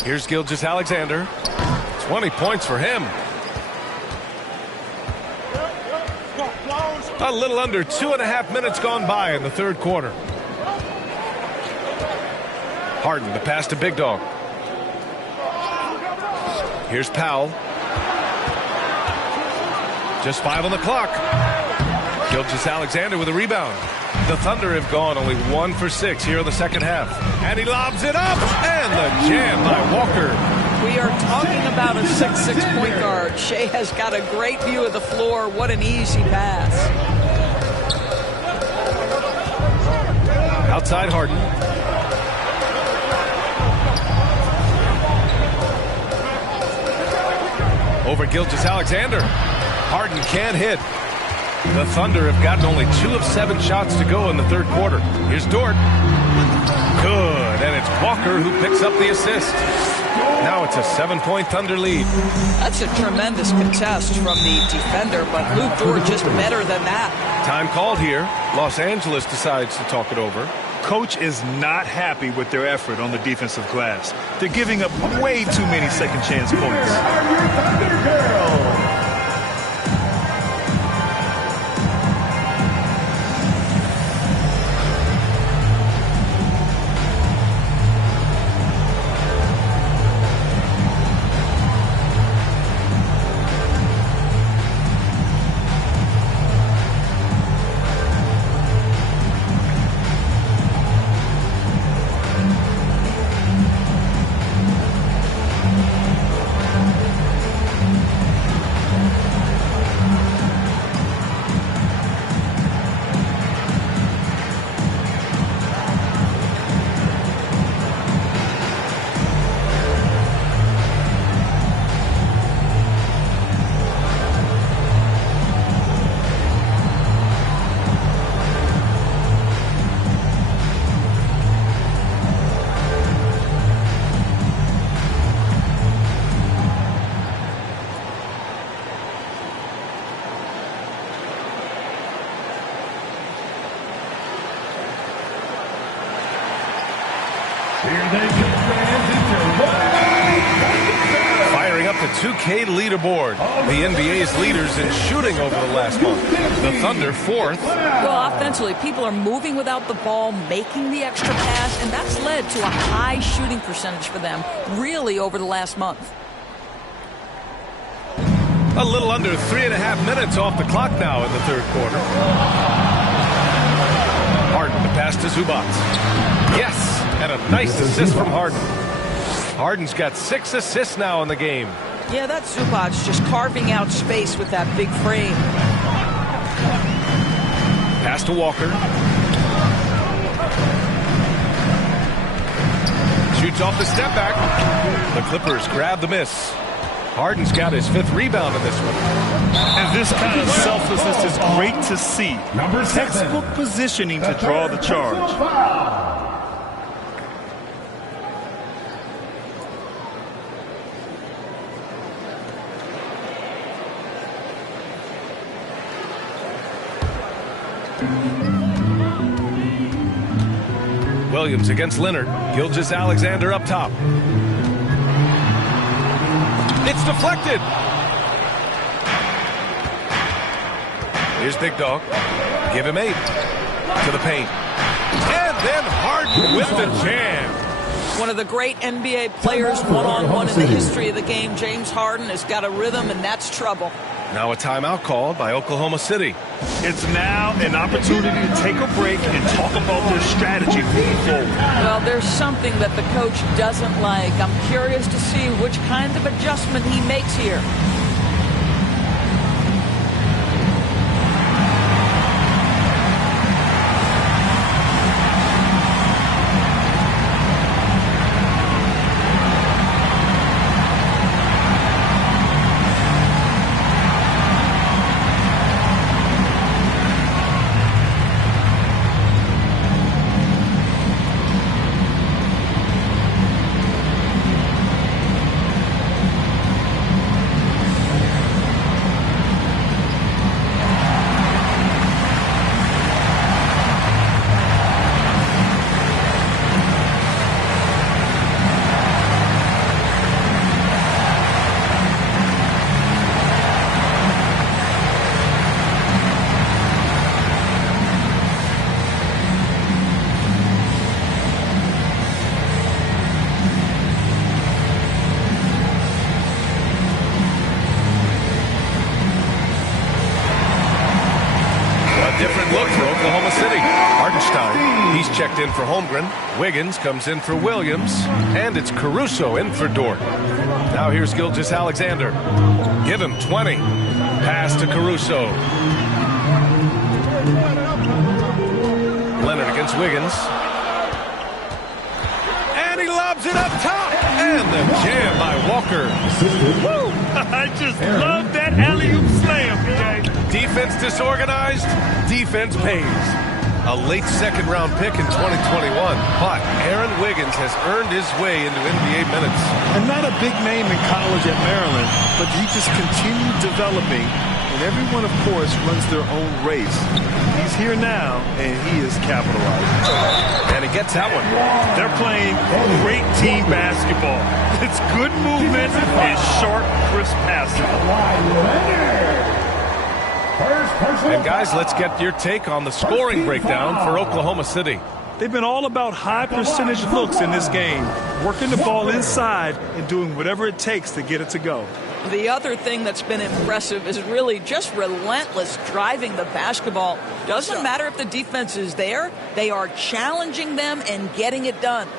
Here's Gilgeous-Alexander. 20 points for him. A little under 2.5 minutes gone by in the third quarter. Harden, the pass to Big Dog. Here's Powell. Just 5 on the clock. Gilgeous-Alexander with a rebound. The Thunder have gone only 1 for 6 here in the second half. And he lobs it up. And the jam by Walker. We are talking about a 6'6" point guard. Shai has got a great view of the floor. What an easy pass. Outside Harden. Over Gilgeous-Alexander. Harden can't hit. The Thunder have gotten only 2 of 7 shots to go in the third quarter. Here's Dort. Good. And it's Walker who picks up the assist. Now it's a 7-point Thunder lead. That's a tremendous contest from the defender, but Luke Dort just better than that. Time called here. Los Angeles decides to talk it over. Coach is not happy with their effort on the defensive glass. They're giving up way too many second chance points. Firing up the 2K leaderboard. The NBA's leaders in shooting over the last month. The Thunder 4th. Well, offensively, people are moving without the ball, making the extra pass, and that's led to a high shooting percentage for them, really, over the last month. A little under 3.5 minutes off the clock now in the third quarter. Harden to pass to Zubac. Yes, and a nice assist from Harden. Harden's got 6 assists now in the game. Yeah, that's Zubac just carving out space with that big frame. Pass to Walker. Shoots off the step back. The Clippers grab the miss. Harden's got his 5th rebound in this one. And this kind of selflessness is great to see. Textbook positioning to draw the charge. Williams against Leonard. Gilgeous-Alexander up top. It's deflected. Here's Big Dog. Give him 8. To the paint. And then Harden with the jam. One of the great NBA players one-on-one in the history of the game, James Harden, has got a rhythm, and that's trouble. Now a timeout called by Oklahoma City. It's now an opportunity to take a break and talk about their strategy moving forward. Well, there's something that the coach doesn't like. I'm curious to see which kind of adjustment he makes here. Different look for Oklahoma City. Hartenstein, he's checked in for Holmgren. Wiggins comes in for Williams. And it's Caruso in for Dort. Now here's Gilgeous-Alexander. Give him 20. Pass to Caruso. Leonard against Wiggins. And he lobs it up top. And the jam by Walker. Woo! I just love that alley-oop slam, BA. Defense disorganized, defense pays. A late second-round pick in 2021, but Aaron Wiggins has earned his way into NBA minutes. And not a big name in college at Maryland, but he just continued developing, and everyone, of course, runs their own race. He's here now, and he is capitalizing. And he gets that one. They're playing great team basketball. It's good movement and sharp, crisp passing. And guys, let's get your take on the scoring breakdown for Oklahoma City. They've been all about high percentage looks in this game, working the ball inside and doing whatever it takes to get it to go. The other thing that's been impressive is really just relentless driving the basketball. Doesn't matter if the defense is there, they are challenging them and getting it done.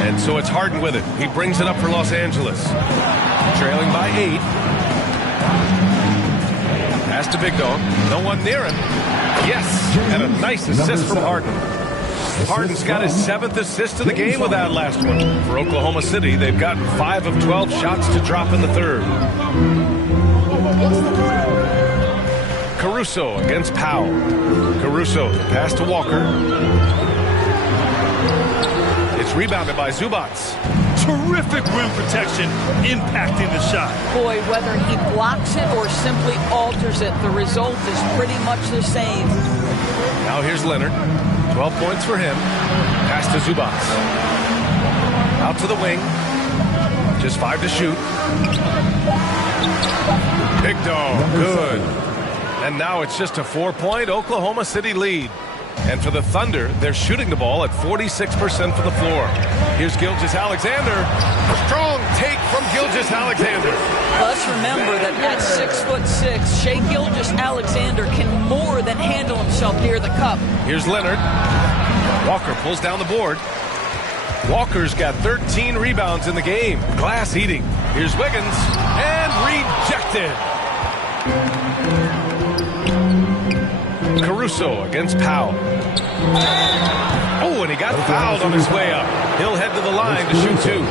And so it's Harden with it. He brings it up for Los Angeles. Trailing by 8. Pass to Big Dog. No one near him. Yes, and a nice assist from Harden. Harden's got his 7th assist of the game with that last one. For Oklahoma City, they've gotten 5 of 12 shots to drop in the third. Caruso against Powell. Caruso, pass to Walker. It's rebounded by Zubats. Terrific rim protection impacting the shot. Boy, whether he blocks it or simply alters it, the result is pretty much the same. Now here's Leonard. 12 points for him. Pass to Zubats. Out to the wing. Just 5 to shoot. Big dog. Good. And now it's just a 4-point Oklahoma City lead. And for the Thunder, they're shooting the ball at 46% for the floor. Here's Gilgeous-Alexander. Strong take from Gilgeous-Alexander. Let's remember that at 6'6", Shai Gilgeous-Alexander can more than handle himself near the cup. Here's Leonard. Walker pulls down the board. Walker's got 13 rebounds in the game. Glass eating. Here's Wiggins. And rejected. Caruso against Powell. Oh, and he got fouled on his way up. He'll head to the line to shoot 2.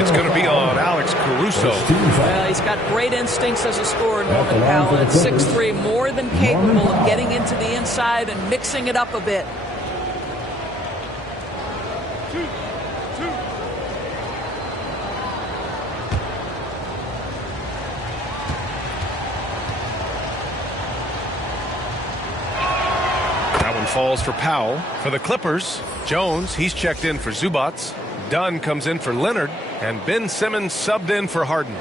It's going to be on Alex Caruso. Well, he's got great instincts as a scorer, Norman Powell. At 6'3", more than capable of getting into the inside and mixing it up a bit. Falls for Powell. For the Clippers, Jones, he's checked in for Zubats. Dunn comes in for Leonard. And Ben Simmons subbed in for Harden.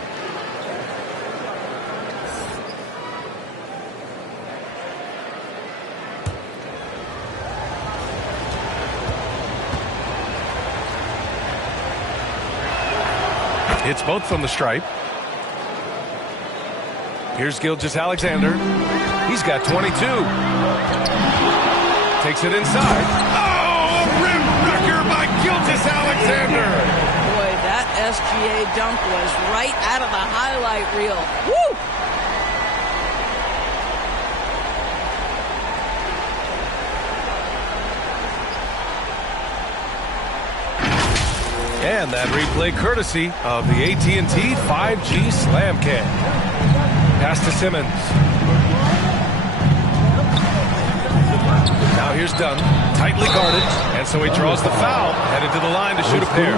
It's both from the stripe. Here's Gilgeous-Alexander. He's got 22. Takes it inside. Oh, a rim wrecker by Gilgeous-Alexander. Boy, that SGA dunk was right out of the highlight reel. Woo! And that replay courtesy of the AT&T 5G Slam Cam. Pass to Simmons. Now here's Dunn, tightly guarded, and so he draws the foul, headed to the line to shoot a pair.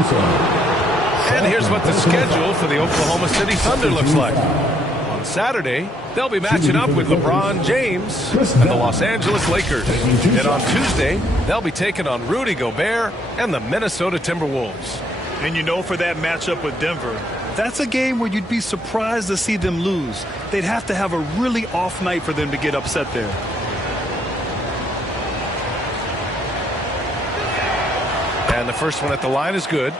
And here's what the schedule for the Oklahoma City Thunder looks like. On Saturday, they'll be matching up with LeBron James and the Los Angeles Lakers. And on Tuesday, they'll be taking on Rudy Gobert and the Minnesota Timberwolves. And you know, for that matchup with Denver, that's a game where you'd be surprised to see them lose. They'd have to have a really off night for them to get upset there. And the first one at the line is good.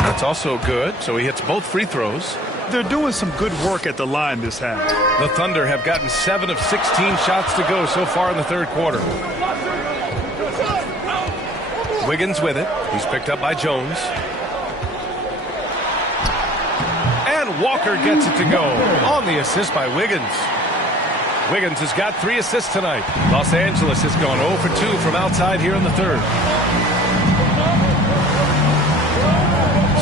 That's also good, so he hits both free throws. They're doing some good work at the line this half. The Thunder have gotten 7 of 16 shots to go so far in the third quarter. Wiggins with it. He's picked up by Jones. And Walker gets it to go on the assist by Wiggins. Wiggins has got 3 assists tonight. Los Angeles has gone 0 for 2 from outside here in the third.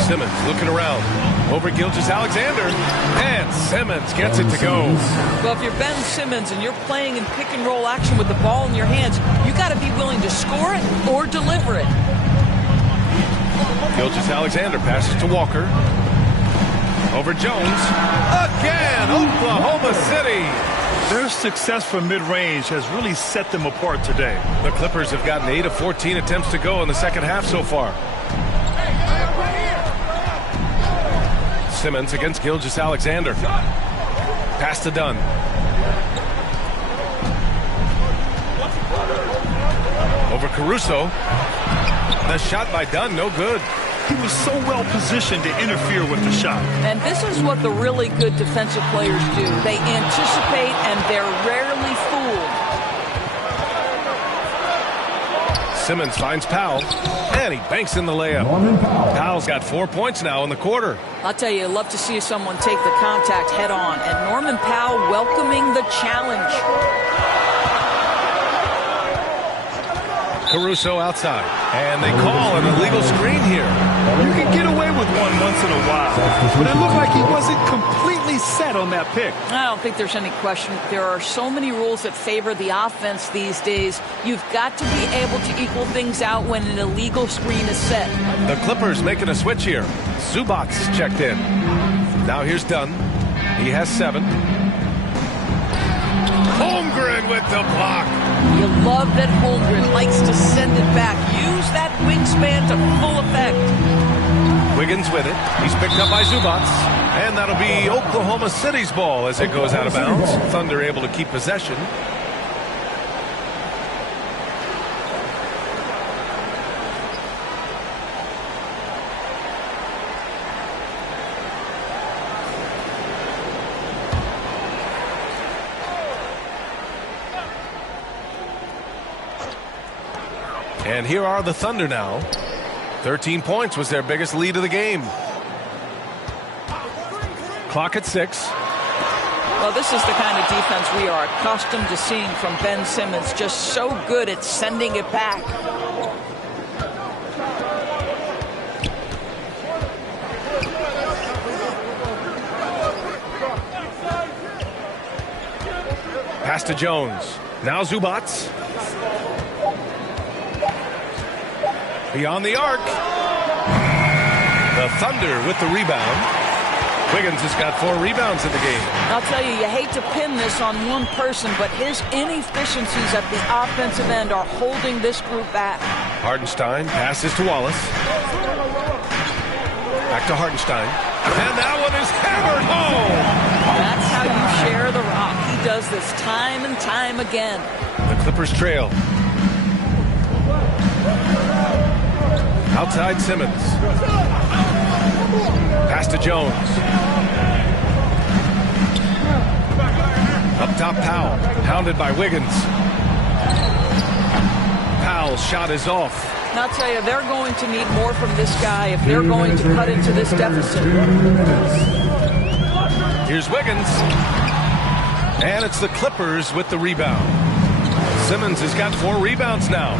Simmons looking around. Over Gilgeous-Alexander. And Simmons gets it to go. Well, if you're Ben Simmons and you're playing in pick and roll action with the ball in your hands, you got to be willing to score it or deliver it. Gilgeous-Alexander passes to Walker. Over Jones. Again, Oklahoma City. Their success from mid-range has really set them apart today. The Clippers have gotten 8 of 14 attempts to go in the second half so far. Simmons against Gilgeous-Alexander. Pass to Dunn. Over Caruso. The shot by Dunn, no good. He was so well positioned to interfere with the shot. And this is what the really good defensive players do. They anticipate and they're rarely fooled. Simmons finds Powell, and he banks in the layup. Powell's got 4 points now in the quarter. I'll tell you, I'd love to see someone take the contact head on. And Norman Powell welcoming the challenge. Caruso outside. And they call an illegal screen here. You can get away with one once in a while, but it looked like he wasn't completely set on that pick. I don't think there's any question. There are so many rules that favor the offense these days. You've got to be able to equal things out when an illegal screen is set. The Clippers making a switch here. Zubac checked in. Now here's Dunn. He has 7. Holmgren with the block. You love that Holmgren likes to send it back. Use that wingspan to full effect. Wiggins with it. He's picked up by Zubac. And that'll be Oklahoma City's ball as it goes out of bounds. Thunder able to keep possession. And here are the Thunder now. 13 points was their biggest lead of the game. Clock at 6. Well, this is the kind of defense we are accustomed to seeing from Ben Simmons. Just so good at sending it back. Pass to Jones. Now Zubac. Beyond the arc. The Thunder with the rebound. Wiggins has got 4 rebounds in the game. I'll tell you, you hate to pin this on one person, but his inefficiencies at the offensive end are holding this group back. Hartenstein passes to Wallace. Back to Hartenstein. And that one is hammered home. That's how you share the rock. He does this time and time again. The Clippers trail. Outside Simmons. Pass to Jones. Up top Powell. Hounded by Wiggins. Powell's shot is off. And I'll tell you, they're going to need more from this guy if they're going to cut into this deficit. Here's Wiggins. And it's the Clippers with the rebound. Simmons has got 4 rebounds now.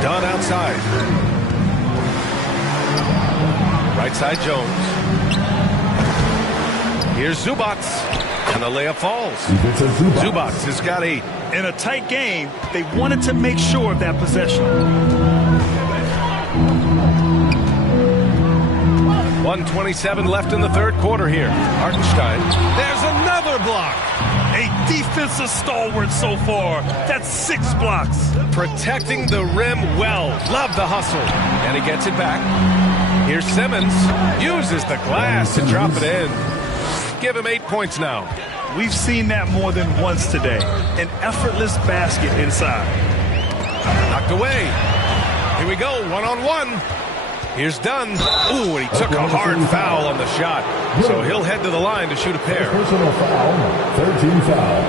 Dunn outside. Right side Jones. Here's Zubac. And the layup falls. Zubac has got 8. In a tight game, they wanted to make sure of that possession. 1:27 left in the third quarter here. Hartenstein. There's another block. A defensive stalwart so far. That's 6 blocks. Protecting the rim well. Love the hustle. And he gets it back. Here's Simmons. Uses the glass to drop it in. Give him 8 points now. We've seen that more than once today. An effortless basket inside. Knocked away. Here we go. 1-on-1. Here's Dunn. Ooh, and he took a hard foul on the shot. So he'll head to the line to shoot a pair. Personal foul, 13 foul.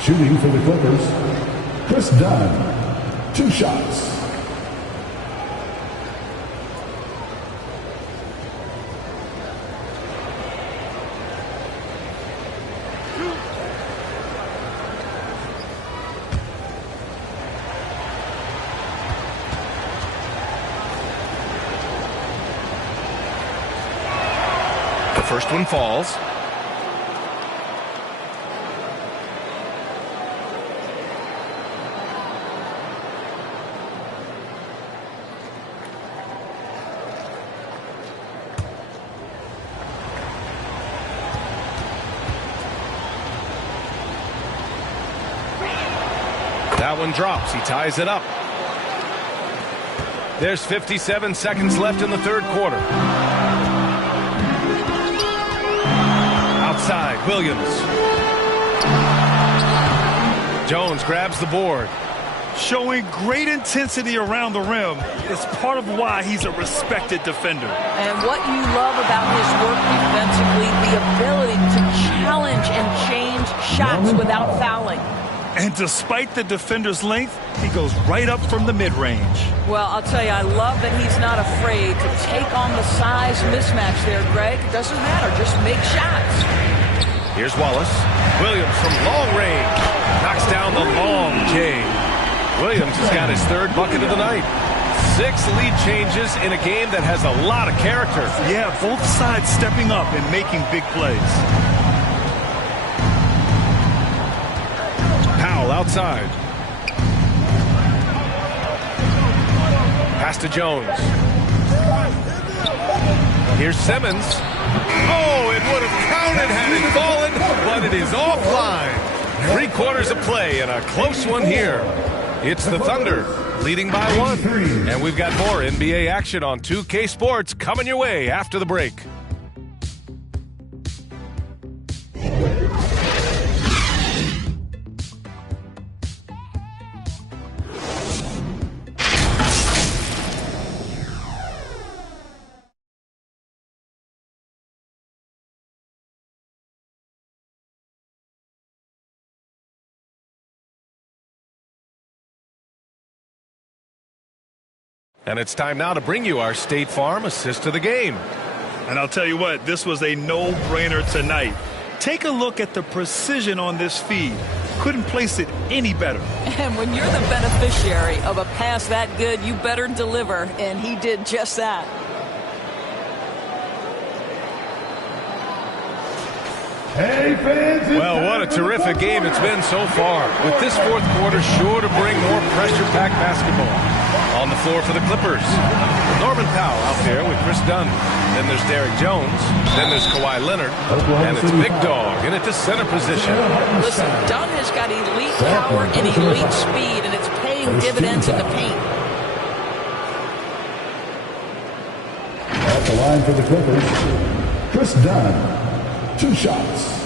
Shooting for the Clippers, Chris Dunn. 2 shots. First one falls. That one drops. He ties it up. There's 57 seconds left in the third quarter. Outside, Williams. Jones grabs the board. Showing great intensity around the rim is part of why he's a respected defender. And what you love about his work defensively, the ability to challenge and change shots without fouling. And despite the defender's length, he goes right up from the mid-range. Well, I'll tell you, I love that he's not afraid to take on the size mismatch there, Greg. It doesn't matter. Just make shots. Here's Wallace. Williams from long range. Knocks down the long J. Williams has got his third bucket of the night. 6 lead changes in a game that has a lot of character. Yeah, both sides stepping up and making big plays. Powell outside. Pass to Jones. Here's Simmons. Oh, it would have counted had it fallen, but it is offline. 3/4 of play and a close one here. It's the Thunder leading by 1. And we've got more NBA action on 2K Sports coming your way after the break. And it's time now to bring you our State Farm assist of the game. And I'll tell you what, this was a no-brainer tonight. Take a look at the precision on this feed. Couldn't place it any better. And when you're the beneficiary of a pass that good, you better deliver, and he did just that. Hey, fans! Well, what a terrific game it's been so far. With this 4th quarter sure to bring more pressure-packed basketball. On the floor for the Clippers, Norman Powell out there with Chris Dunn. Then there's Derrick Jones. Then there's Kawhi Leonard. And it's Big Dog in at the center position. Listen, Dunn has got elite power and elite speed, and it's paying dividends in the paint. At the line for the Clippers, Chris Dunn. 2 shots.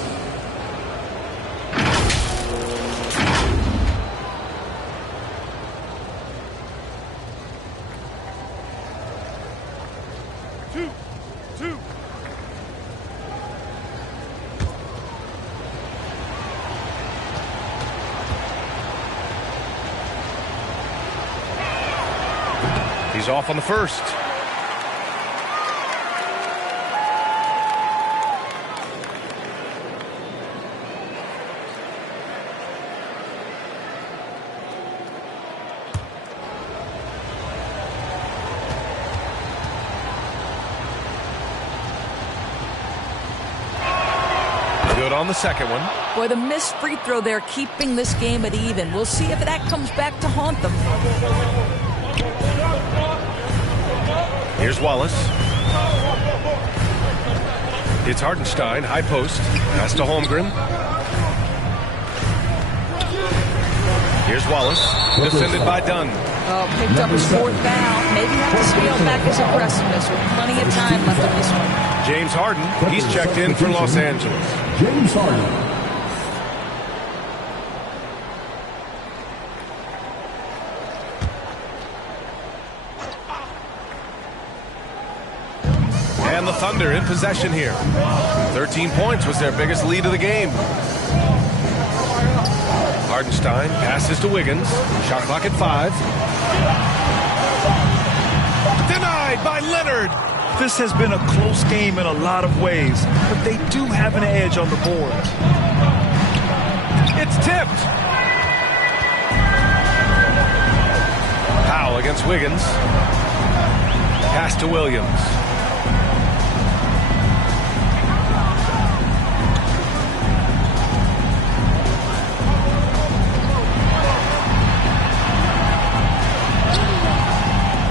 He's off on the first. Good on the second one. Boy, the missed free throw there keeping this game at even. We'll see if that comes back to haunt them. Here's Wallace. It's Hartenstein, high post. Pass to Holmgren. Here's Wallace, defended by Dunn. Oh, picked up his 4th foul. Maybe have to scale back his aggressiveness with plenty of time left in this one. James Harden, he's checked in for Los Angeles. James Harden. And the Thunder in possession here. 13 points was their biggest lead of the game. Hartenstein passes to Wiggins. Shot clock at 5. Denied by Leonard. This has been a close game in a lot of ways, but they do have an edge on the board. It's tipped. Powell against Wiggins. Pass to Williams.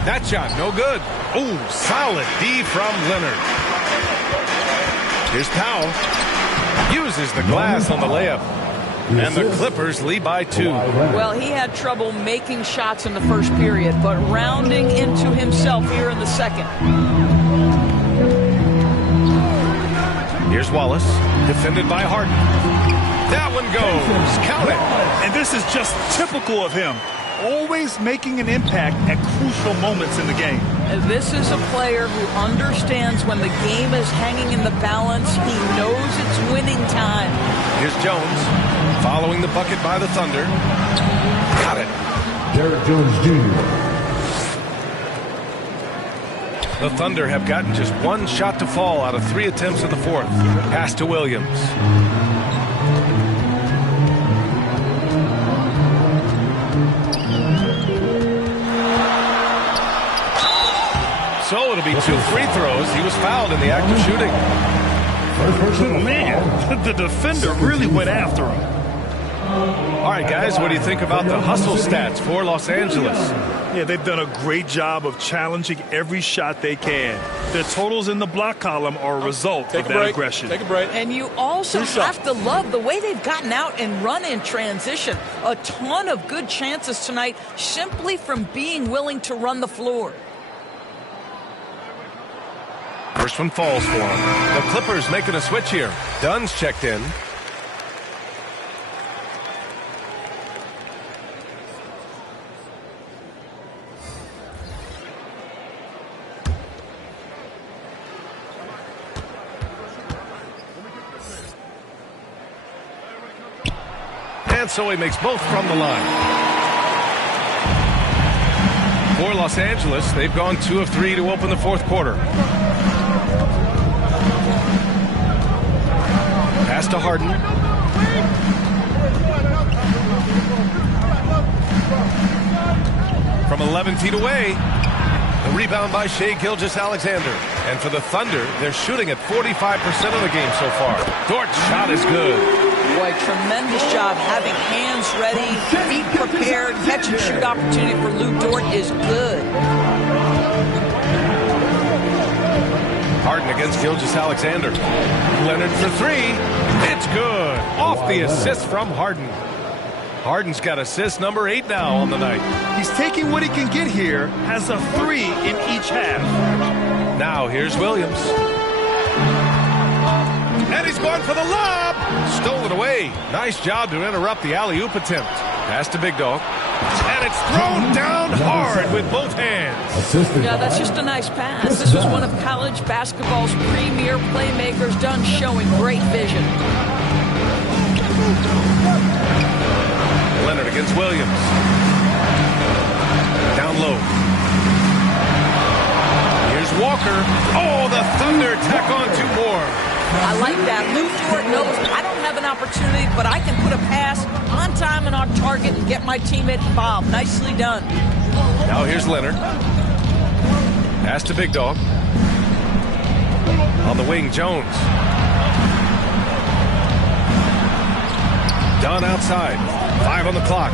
That shot, no good. Ooh, solid D from Leonard. Here's Powell. Uses the glass on the layup. And the Clippers lead by 2. Well, he had trouble making shots in the first period, but rounding into himself here in the second. Here's Wallace, defended by Harden. That one goes. Count it. And this is just typical of him. Always making an impact at crucial moments in the game. This is a player who understands when the game is hanging in the balance. He knows it's winning time. Here's Jones, following the bucket by the Thunder. Got it. Derrick Jones Jr. The Thunder have gotten just 1 shot to fall out of 3 attempts of the 4th. Pass to Williams. So it'll be 2 free throws. He was fouled in the act of shooting. Man, the defender really went after him. All right, guys, what do you think about the hustle stats for Los Angeles? Yeah, they've done a great job of challenging every shot they can. Their totals in the block column are a result of that aggression. Take a break. And you also have to love the way they've gotten out and run in transition. A ton of good chances tonight simply from being willing to run the floor. First one falls for him. The Clippers making a switch here. Dunn's checked in. And so he makes both from the line. For Los Angeles, they've gone 2 of 3 to open the fourth quarter. Pass to Harden. From 11 feet away. The rebound by Shai Gilgeous-Alexander. And for the Thunder, they're shooting at 45% of the game so far. Dort's shot is good. Boy, tremendous job having hands ready, feet prepared. Catch and shoot opportunity for Lou Dort is good. Harden against Gilgeous-Alexander. Leonard for 3. It's good. Off the assist from Harden. Harden's got assist number 8 now on the night. He's taking what he can get here, has a 3 in each half. Now here's Williams. And he's going for the lob. Stole it away. Nice job to interrupt the alley-oop attempt. Pass to Big Dog. And it's thrown down hard with both hands. Yeah, that's just a nice pass. This was one of college basketball's premier playmakers, done showing great vision. Leonard against Williams. Down low. Here's Walker. Oh, the Thunder tack on 2 more. I like that. Lou Dort knows I don't have an opportunity, but I can put a pass on time and on target and get my teammate involved. Nicely done. Now here's Leonard. Pass to Big Dog. On the wing, Jones. Dunn outside. 5 on the clock.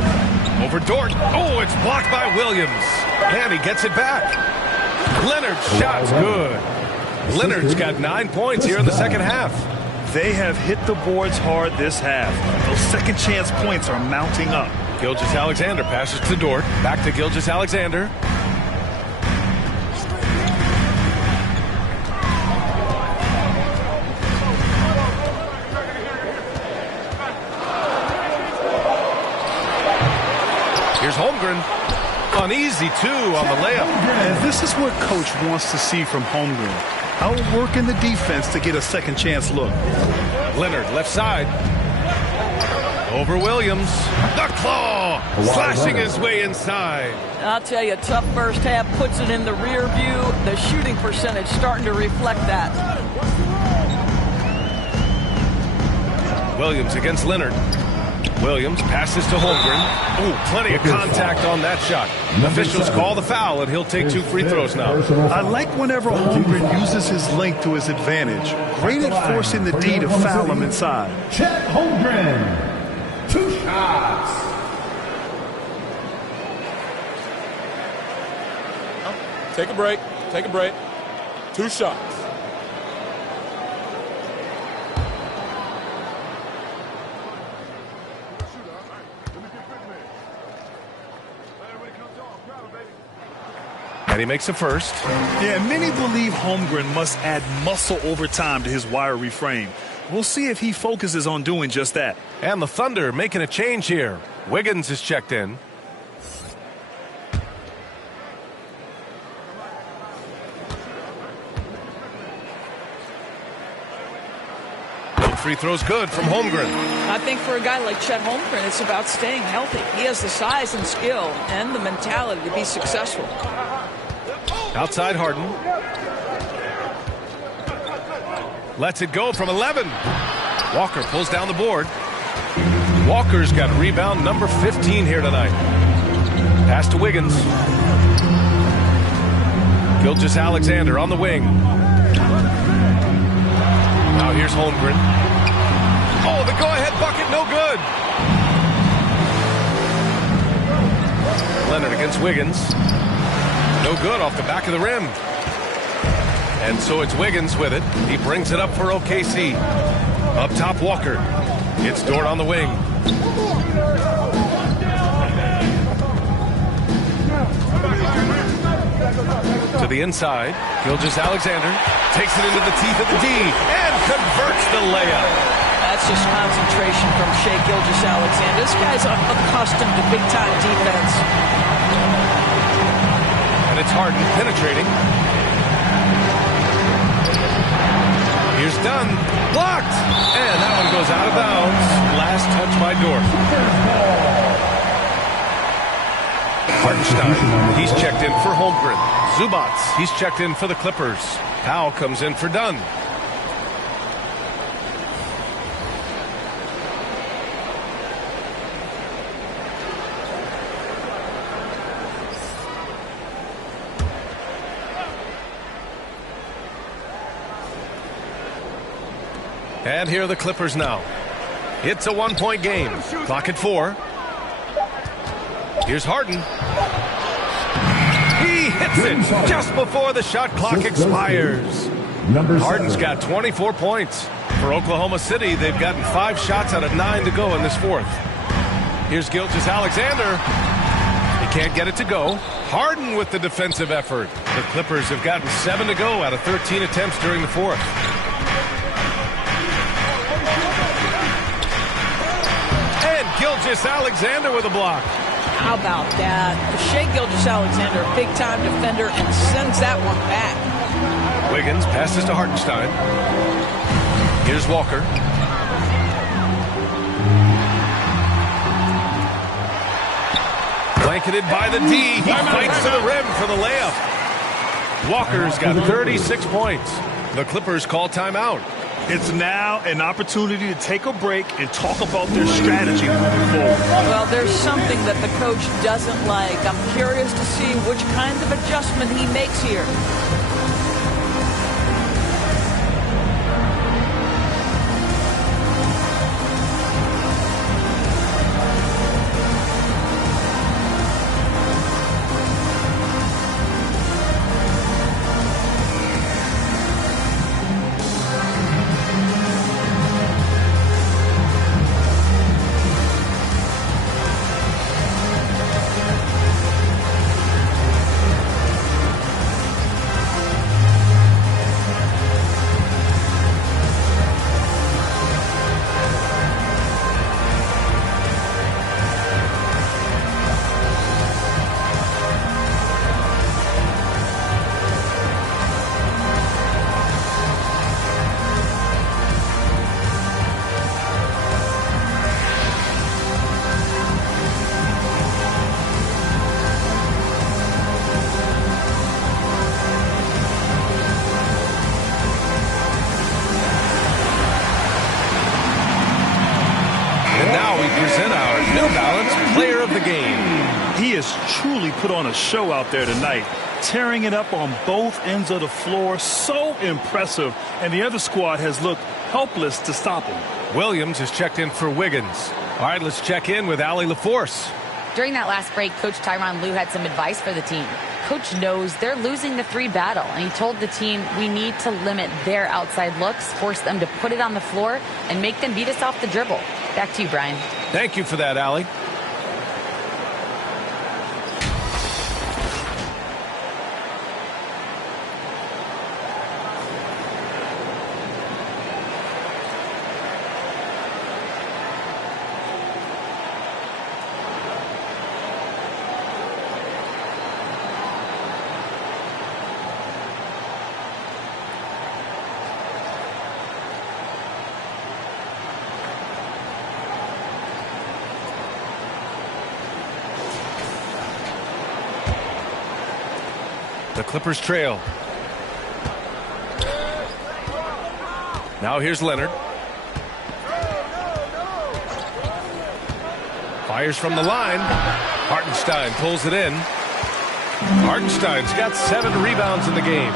Over Dort. Oh, it's blocked by Williams. And he gets it back. Leonard's shot's good. Leonard's got 9 points here in the second half. They have hit the boards hard this half. Those second chance points are mounting up. Gilgeous-Alexander passes to Dort. Back to Gilgeous-Alexander. Here's Holmgren. Uneasy, 2 on the layup. And this is what Coach wants to see from Holmgren. Outworking the defense to get a second chance look. Leonard, left side. Over Williams. The claw! Slashing his way inside. I'll tell you, tough first half, puts it in the rear view. The shooting percentage starting to reflect that. Williams against Leonard. Williams passes to Holmgren. Oh, plenty of contact on that shot. Officials call the foul, and he'll take 2 free throws now. I like whenever Holmgren uses his length to his advantage. Great at forcing the D to foul him inside. Chet Holmgren, 2 shots. Take a break. Take a break. 2 shots. And he makes a first. Yeah, many believe Holmgren must add muscle over time to his wiry frame. We'll see if he focuses on doing just that. And the Thunder making a change here. Wiggins is checked in. No free throws good from Holmgren. I think for a guy like Chet Holmgren, it's about staying healthy. He has the size and skill and the mentality to be successful. Outside Harden. Lets it go from 11. Walker pulls down the board. Walker's got rebound number 15 here tonight. Pass to Wiggins. Gilgeous-Alexander on the wing. Now here's Holmgren. Oh, the go-ahead bucket, no good. Leonard against Wiggins. No good off the back of the rim. And so it's Wiggins with it. He brings it up for OKC. Up top, Walker. It's Dort on the wing. To the inside. Gilgeous-Alexander takes it into the teeth of the D and converts the layup. That's just concentration from Shai Gilgeous-Alexander. This guy's accustomed to big-time defense. And it's Harden penetrating. Here's Dunn. Blocked. And that one goes out of bounds. Last touch by Dort. Hartenstein. He's checked in for Holmgren. Zubac. He's checked in for the Clippers. Powell comes in for Dunn. And here are the Clippers now. It's a one-point game. Clock at 4. Here's Harden. He hits it just before the shot clock expires. Harden's got 24 points. For Oklahoma City, they've gotten 5 shots out of 9 to go in this fourth. Here's Gilgeous-Alexander. He can't get it to go. Harden with the defensive effort. The Clippers have gotten 7 to go out of 13 attempts during the fourth. Gilgeous-Alexander with a block. How about that? Shai Gilgeous-Alexander, a big-time defender, and sends that one back. Wiggins passes to Hartenstein. Here's Walker. Blanketed by the D. He fights to the rim for the layup. Walker's got 36 points. The Clippers call timeout. It's now an opportunity to take a break and talk about their strategy moving forward. Well, there's something that the coach doesn't like. I'm curious to see which kind of adjustment he makes here. Truly put on a show out there tonight, tearing it up on both ends of the floor. So impressive, and the other squad has looked helpless to stop him. Williams has checked in for Wiggins. All right, let's check in with Allie LaForce. During that last break, Coach Tyronn Lue had some advice for the team. Coach knows they're losing the 3 battle, and he told the team, we need to limit their outside looks, force them to put it on the floor, and make them beat us off the dribble. Back to you, Brian. Thank you for that, Allie. The Clippers trail. Now here's Leonard. Fires from the line. Hartenstein pulls it in. Hartenstein's got 7 rebounds in the game.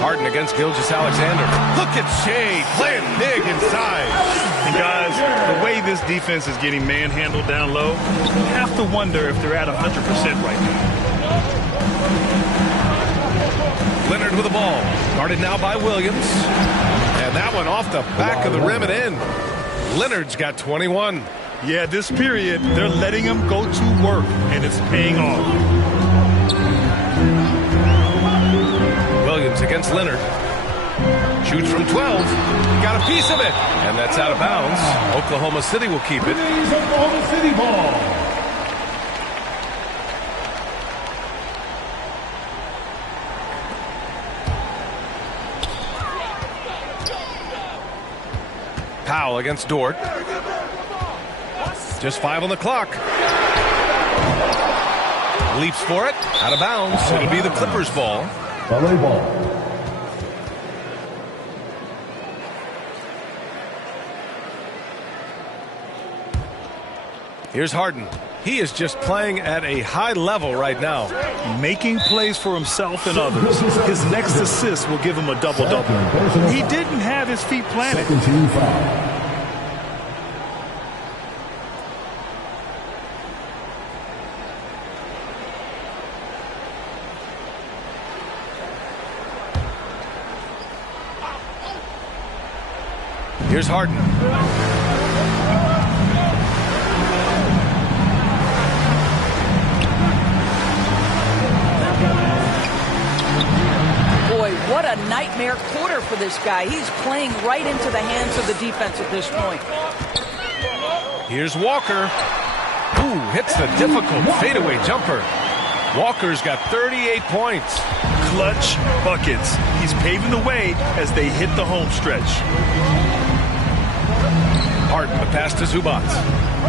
Harden against Gilgeous-Alexander. Look at Shea playing big inside. And guys, the way this defense is getting manhandled down low, you have to wonder if they're at 100% right now. Leonard with the ball. Guarded now by Williams. And that one off the back of the rim and in. Leonard's got 21. Yeah, this period, they're letting him go to work, and it's paying off. Williams against Leonard. Shoots from 12. He got a piece of it. And that's out of bounds. Oklahoma City will keep it. Oklahoma City ball. Powell against Dort. Just 5 on the clock. Leaps for it. Out of bounds. It'll be the Clippers' ball. LA ball. Here's Harden. He is just playing at a high level right now. Making plays for himself and others. His next assist will give him a double-double. He didn't have his feet planted. Second team foul. Here's Harden. Boy, what a nightmare quarter for this guy. He's playing right into the hands of the defense at this point. Here's Walker. Ooh, hits the difficult fadeaway jumper. Walker's got 38 points. Clutch buckets. He's paving the way as they hit the home stretch. Harden, the pass to Zubac.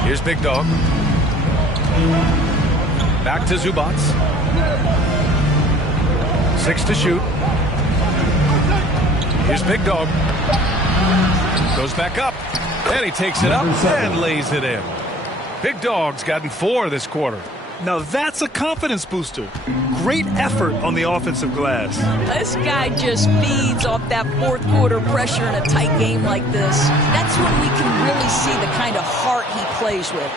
Here's Big Dog. Back to Zubac. 6 to shoot. Here's Big Dog. Goes back up. And he takes it up and lays it in. Big Dog's gotten 4 this quarter. Now that's a confidence booster. Great effort on the offensive glass. This guy just feeds off that fourth quarter pressure in a tight game like this. That's when we can really see the kind of heart he plays with.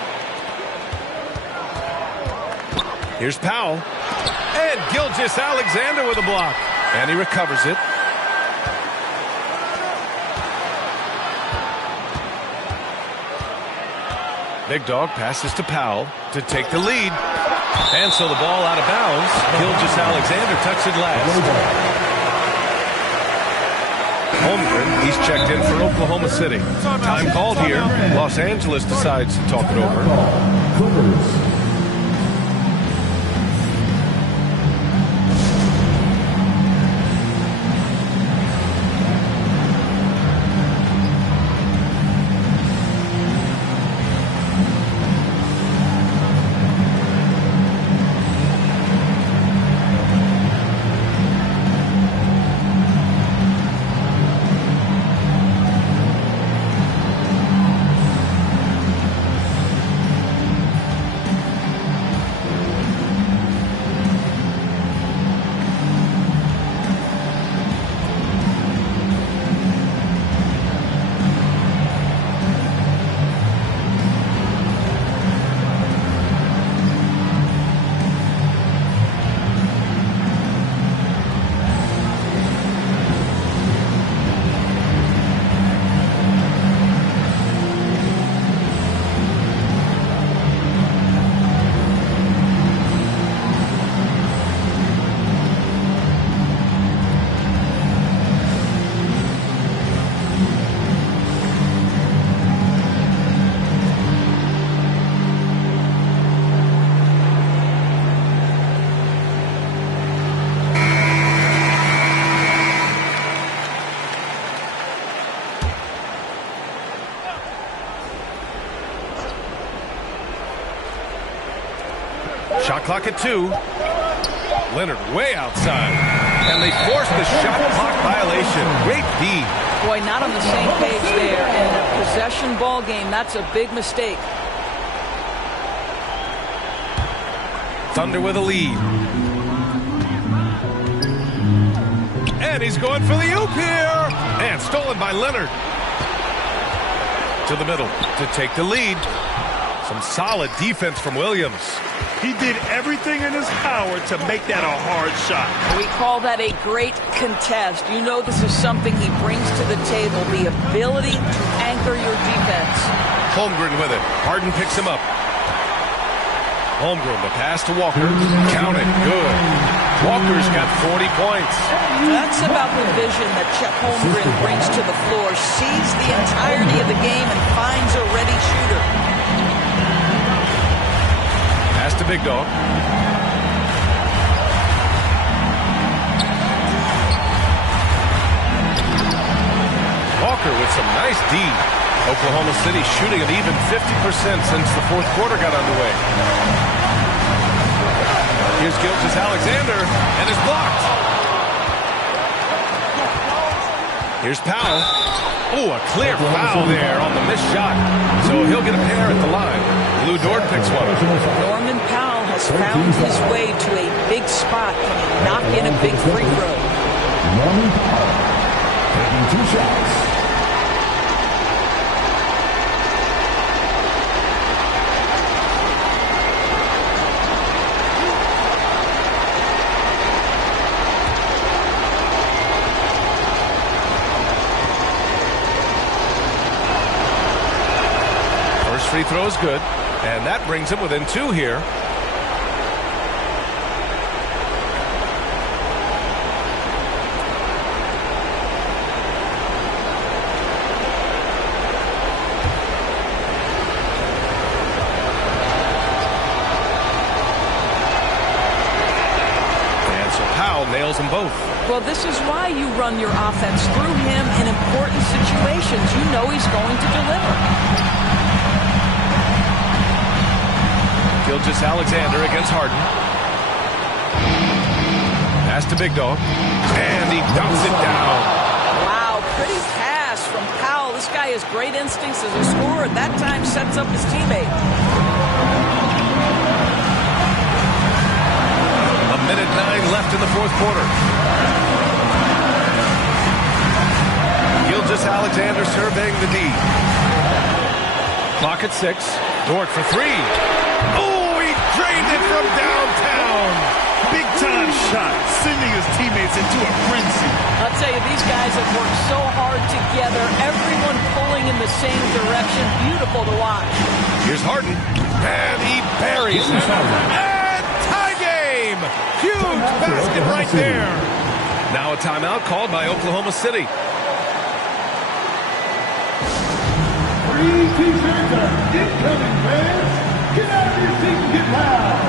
Here's Powell. And Gilgeous-Alexander with a block. And he recovers it. Big Dog passes to Powell to take the lead. And so the ball out of bounds. Gilgeous-Alexander tucks it last. Holmgren, he's checked in for Oklahoma City. Time called here. Los Angeles decides to talk it over. Clippers. Shot clock at 2. Leonard way outside. And they force the shot clock violation. Great D. Boy, not on the same page there. In a possession ball game, that's a big mistake. Thunder with a lead. And he's going for the oop here. And stolen by Leonard. To the middle to take the lead. Some solid defense from Williams. He did everything in his power to make that a hard shot. We call that a great contest. You know this is something he brings to the table, the ability to anchor your defense. Holmgren with it. Harden picks him up. Holmgren, the pass to Walker. Count it. Good. Walker's got 40 points. That's about the vision that Chet Holmgren brings to the floor. Sees the entirety of the game and finds a ready shooter. Pass to Big Dog. Walker with some nice D. Oklahoma City shooting at even 50% since the fourth quarter got underway. Here's Gilgeous-Alexander, and is blocked. Here's Powell. Oh, a clear foul there on the missed shot. So he'll get a pair at the line. Lou Dort picks one. Norman Powell has found his way to a big spot. Can he knock in a big free throw? Norman Powell taking 2 shots. Free throw is good, and that brings him within 2 here. And so Powell nails them both. Well, this is why you run your offense through him in important situations. You know he's going to deliver. Gilgeous-Alexander against Harden. Pass to Big Dog. And he dunks it down. Wow, pretty pass from Powell. This guy has great instincts as a scorer. That time sets up his teammate. A minute 9 left in the fourth quarter. Gilgeous-Alexander surveying the D. Clock at 6. Dort for 3. Oh! Drained it from downtown. Big time shot, sending his teammates into a frenzy. I'll tell you, these guys have worked so hard together. Everyone pulling in the same direction. Beautiful to watch. Here's Harden. And he buries him. And tie game. Huge basket right there. Now a timeout called by Oklahoma City. Free t-shirts are incoming, fans. Get out of your seat and get loud.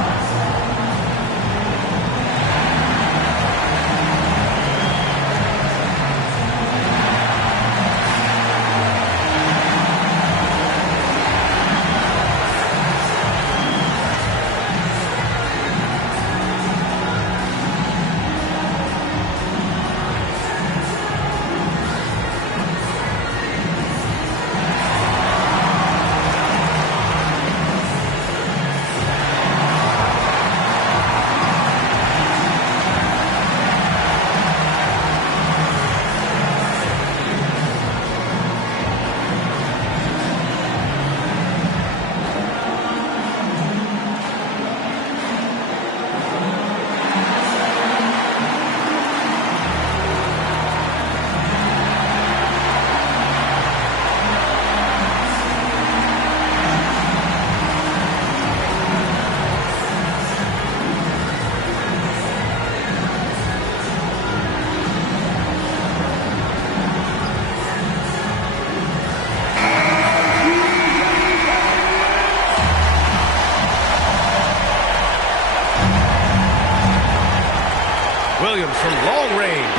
Williams from long range.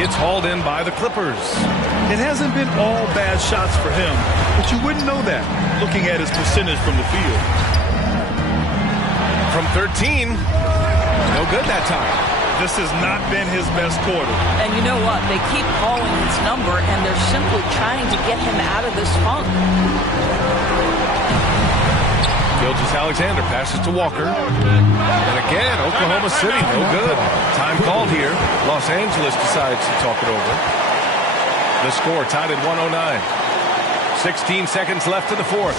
It's hauled in by the Clippers. It hasn't been all bad shots for him, but you wouldn't know that looking at his percentage from the field. From 13, no good that time. This has not been his best quarter. And you know what? They keep calling his number, and they're simply trying to get him out of this funk. Gilgeous-Alexander passes to Walker. And again, Oklahoma City, no good. Time called here. Los Angeles decides to talk it over. The score tied at 109. 16 seconds left in the fourth.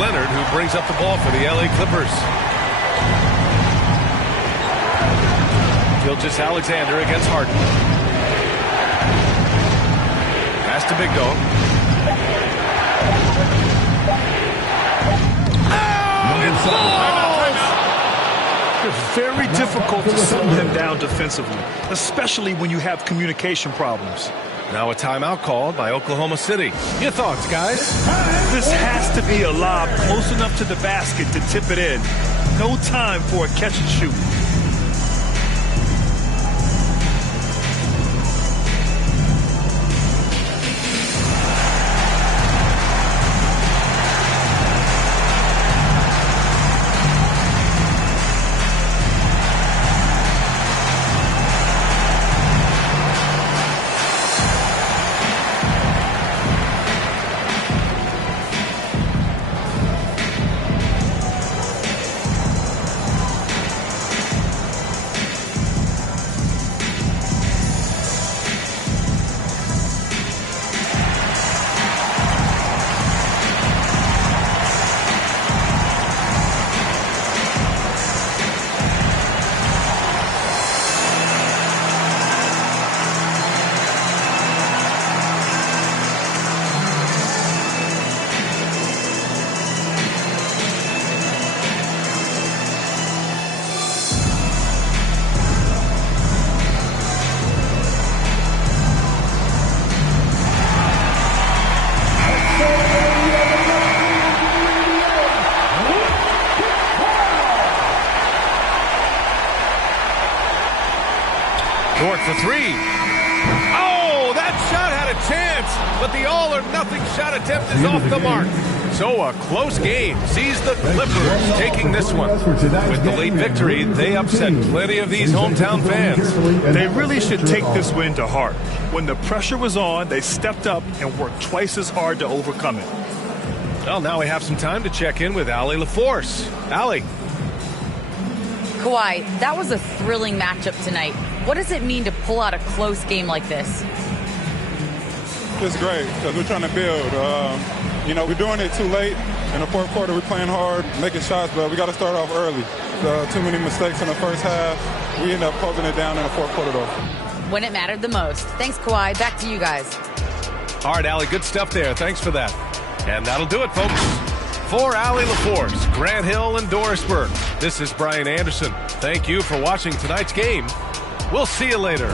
Leonard, who brings up the ball for the LA Clippers. Gilgeous-Alexander against Harden. Pass to Big Dog. Oh, it's very difficult to settle him down defensively, especially when you have communication problems. Now a timeout called by Oklahoma City. Your thoughts, guys? This has to be a lob close enough to the basket to tip it in. No time for a catch and shoot. Dort for three. Oh, that shot had a chance, but the all-or-nothing shot attempt is off the mark. So a close game sees the Clippers taking this one. With the late victory, they upset plenty of these hometown fans. They really should take this win to heart. When the pressure was on, they stepped up and worked twice as hard to overcome it. Well, now we have some time to check in with Allie LaForce. Allie. Kawhi, that was a thrilling matchup tonight. What does it mean to pull out a close game like this? It's great because we're trying to build. We're doing it too late. In the fourth quarter, we're playing hard, making shots, but we got to start off early. Too many mistakes in the first half. We end up closing it down in the fourth quarter, though. When it mattered the most. Thanks, Kawhi. Back to you guys. All right, Allie, good stuff there. Thanks for that. And that'll do it, folks. For Allie LaForce, Grant Hill, and Doris Burke, this is Brian Anderson. Thank you for watching tonight's game. We'll see you later.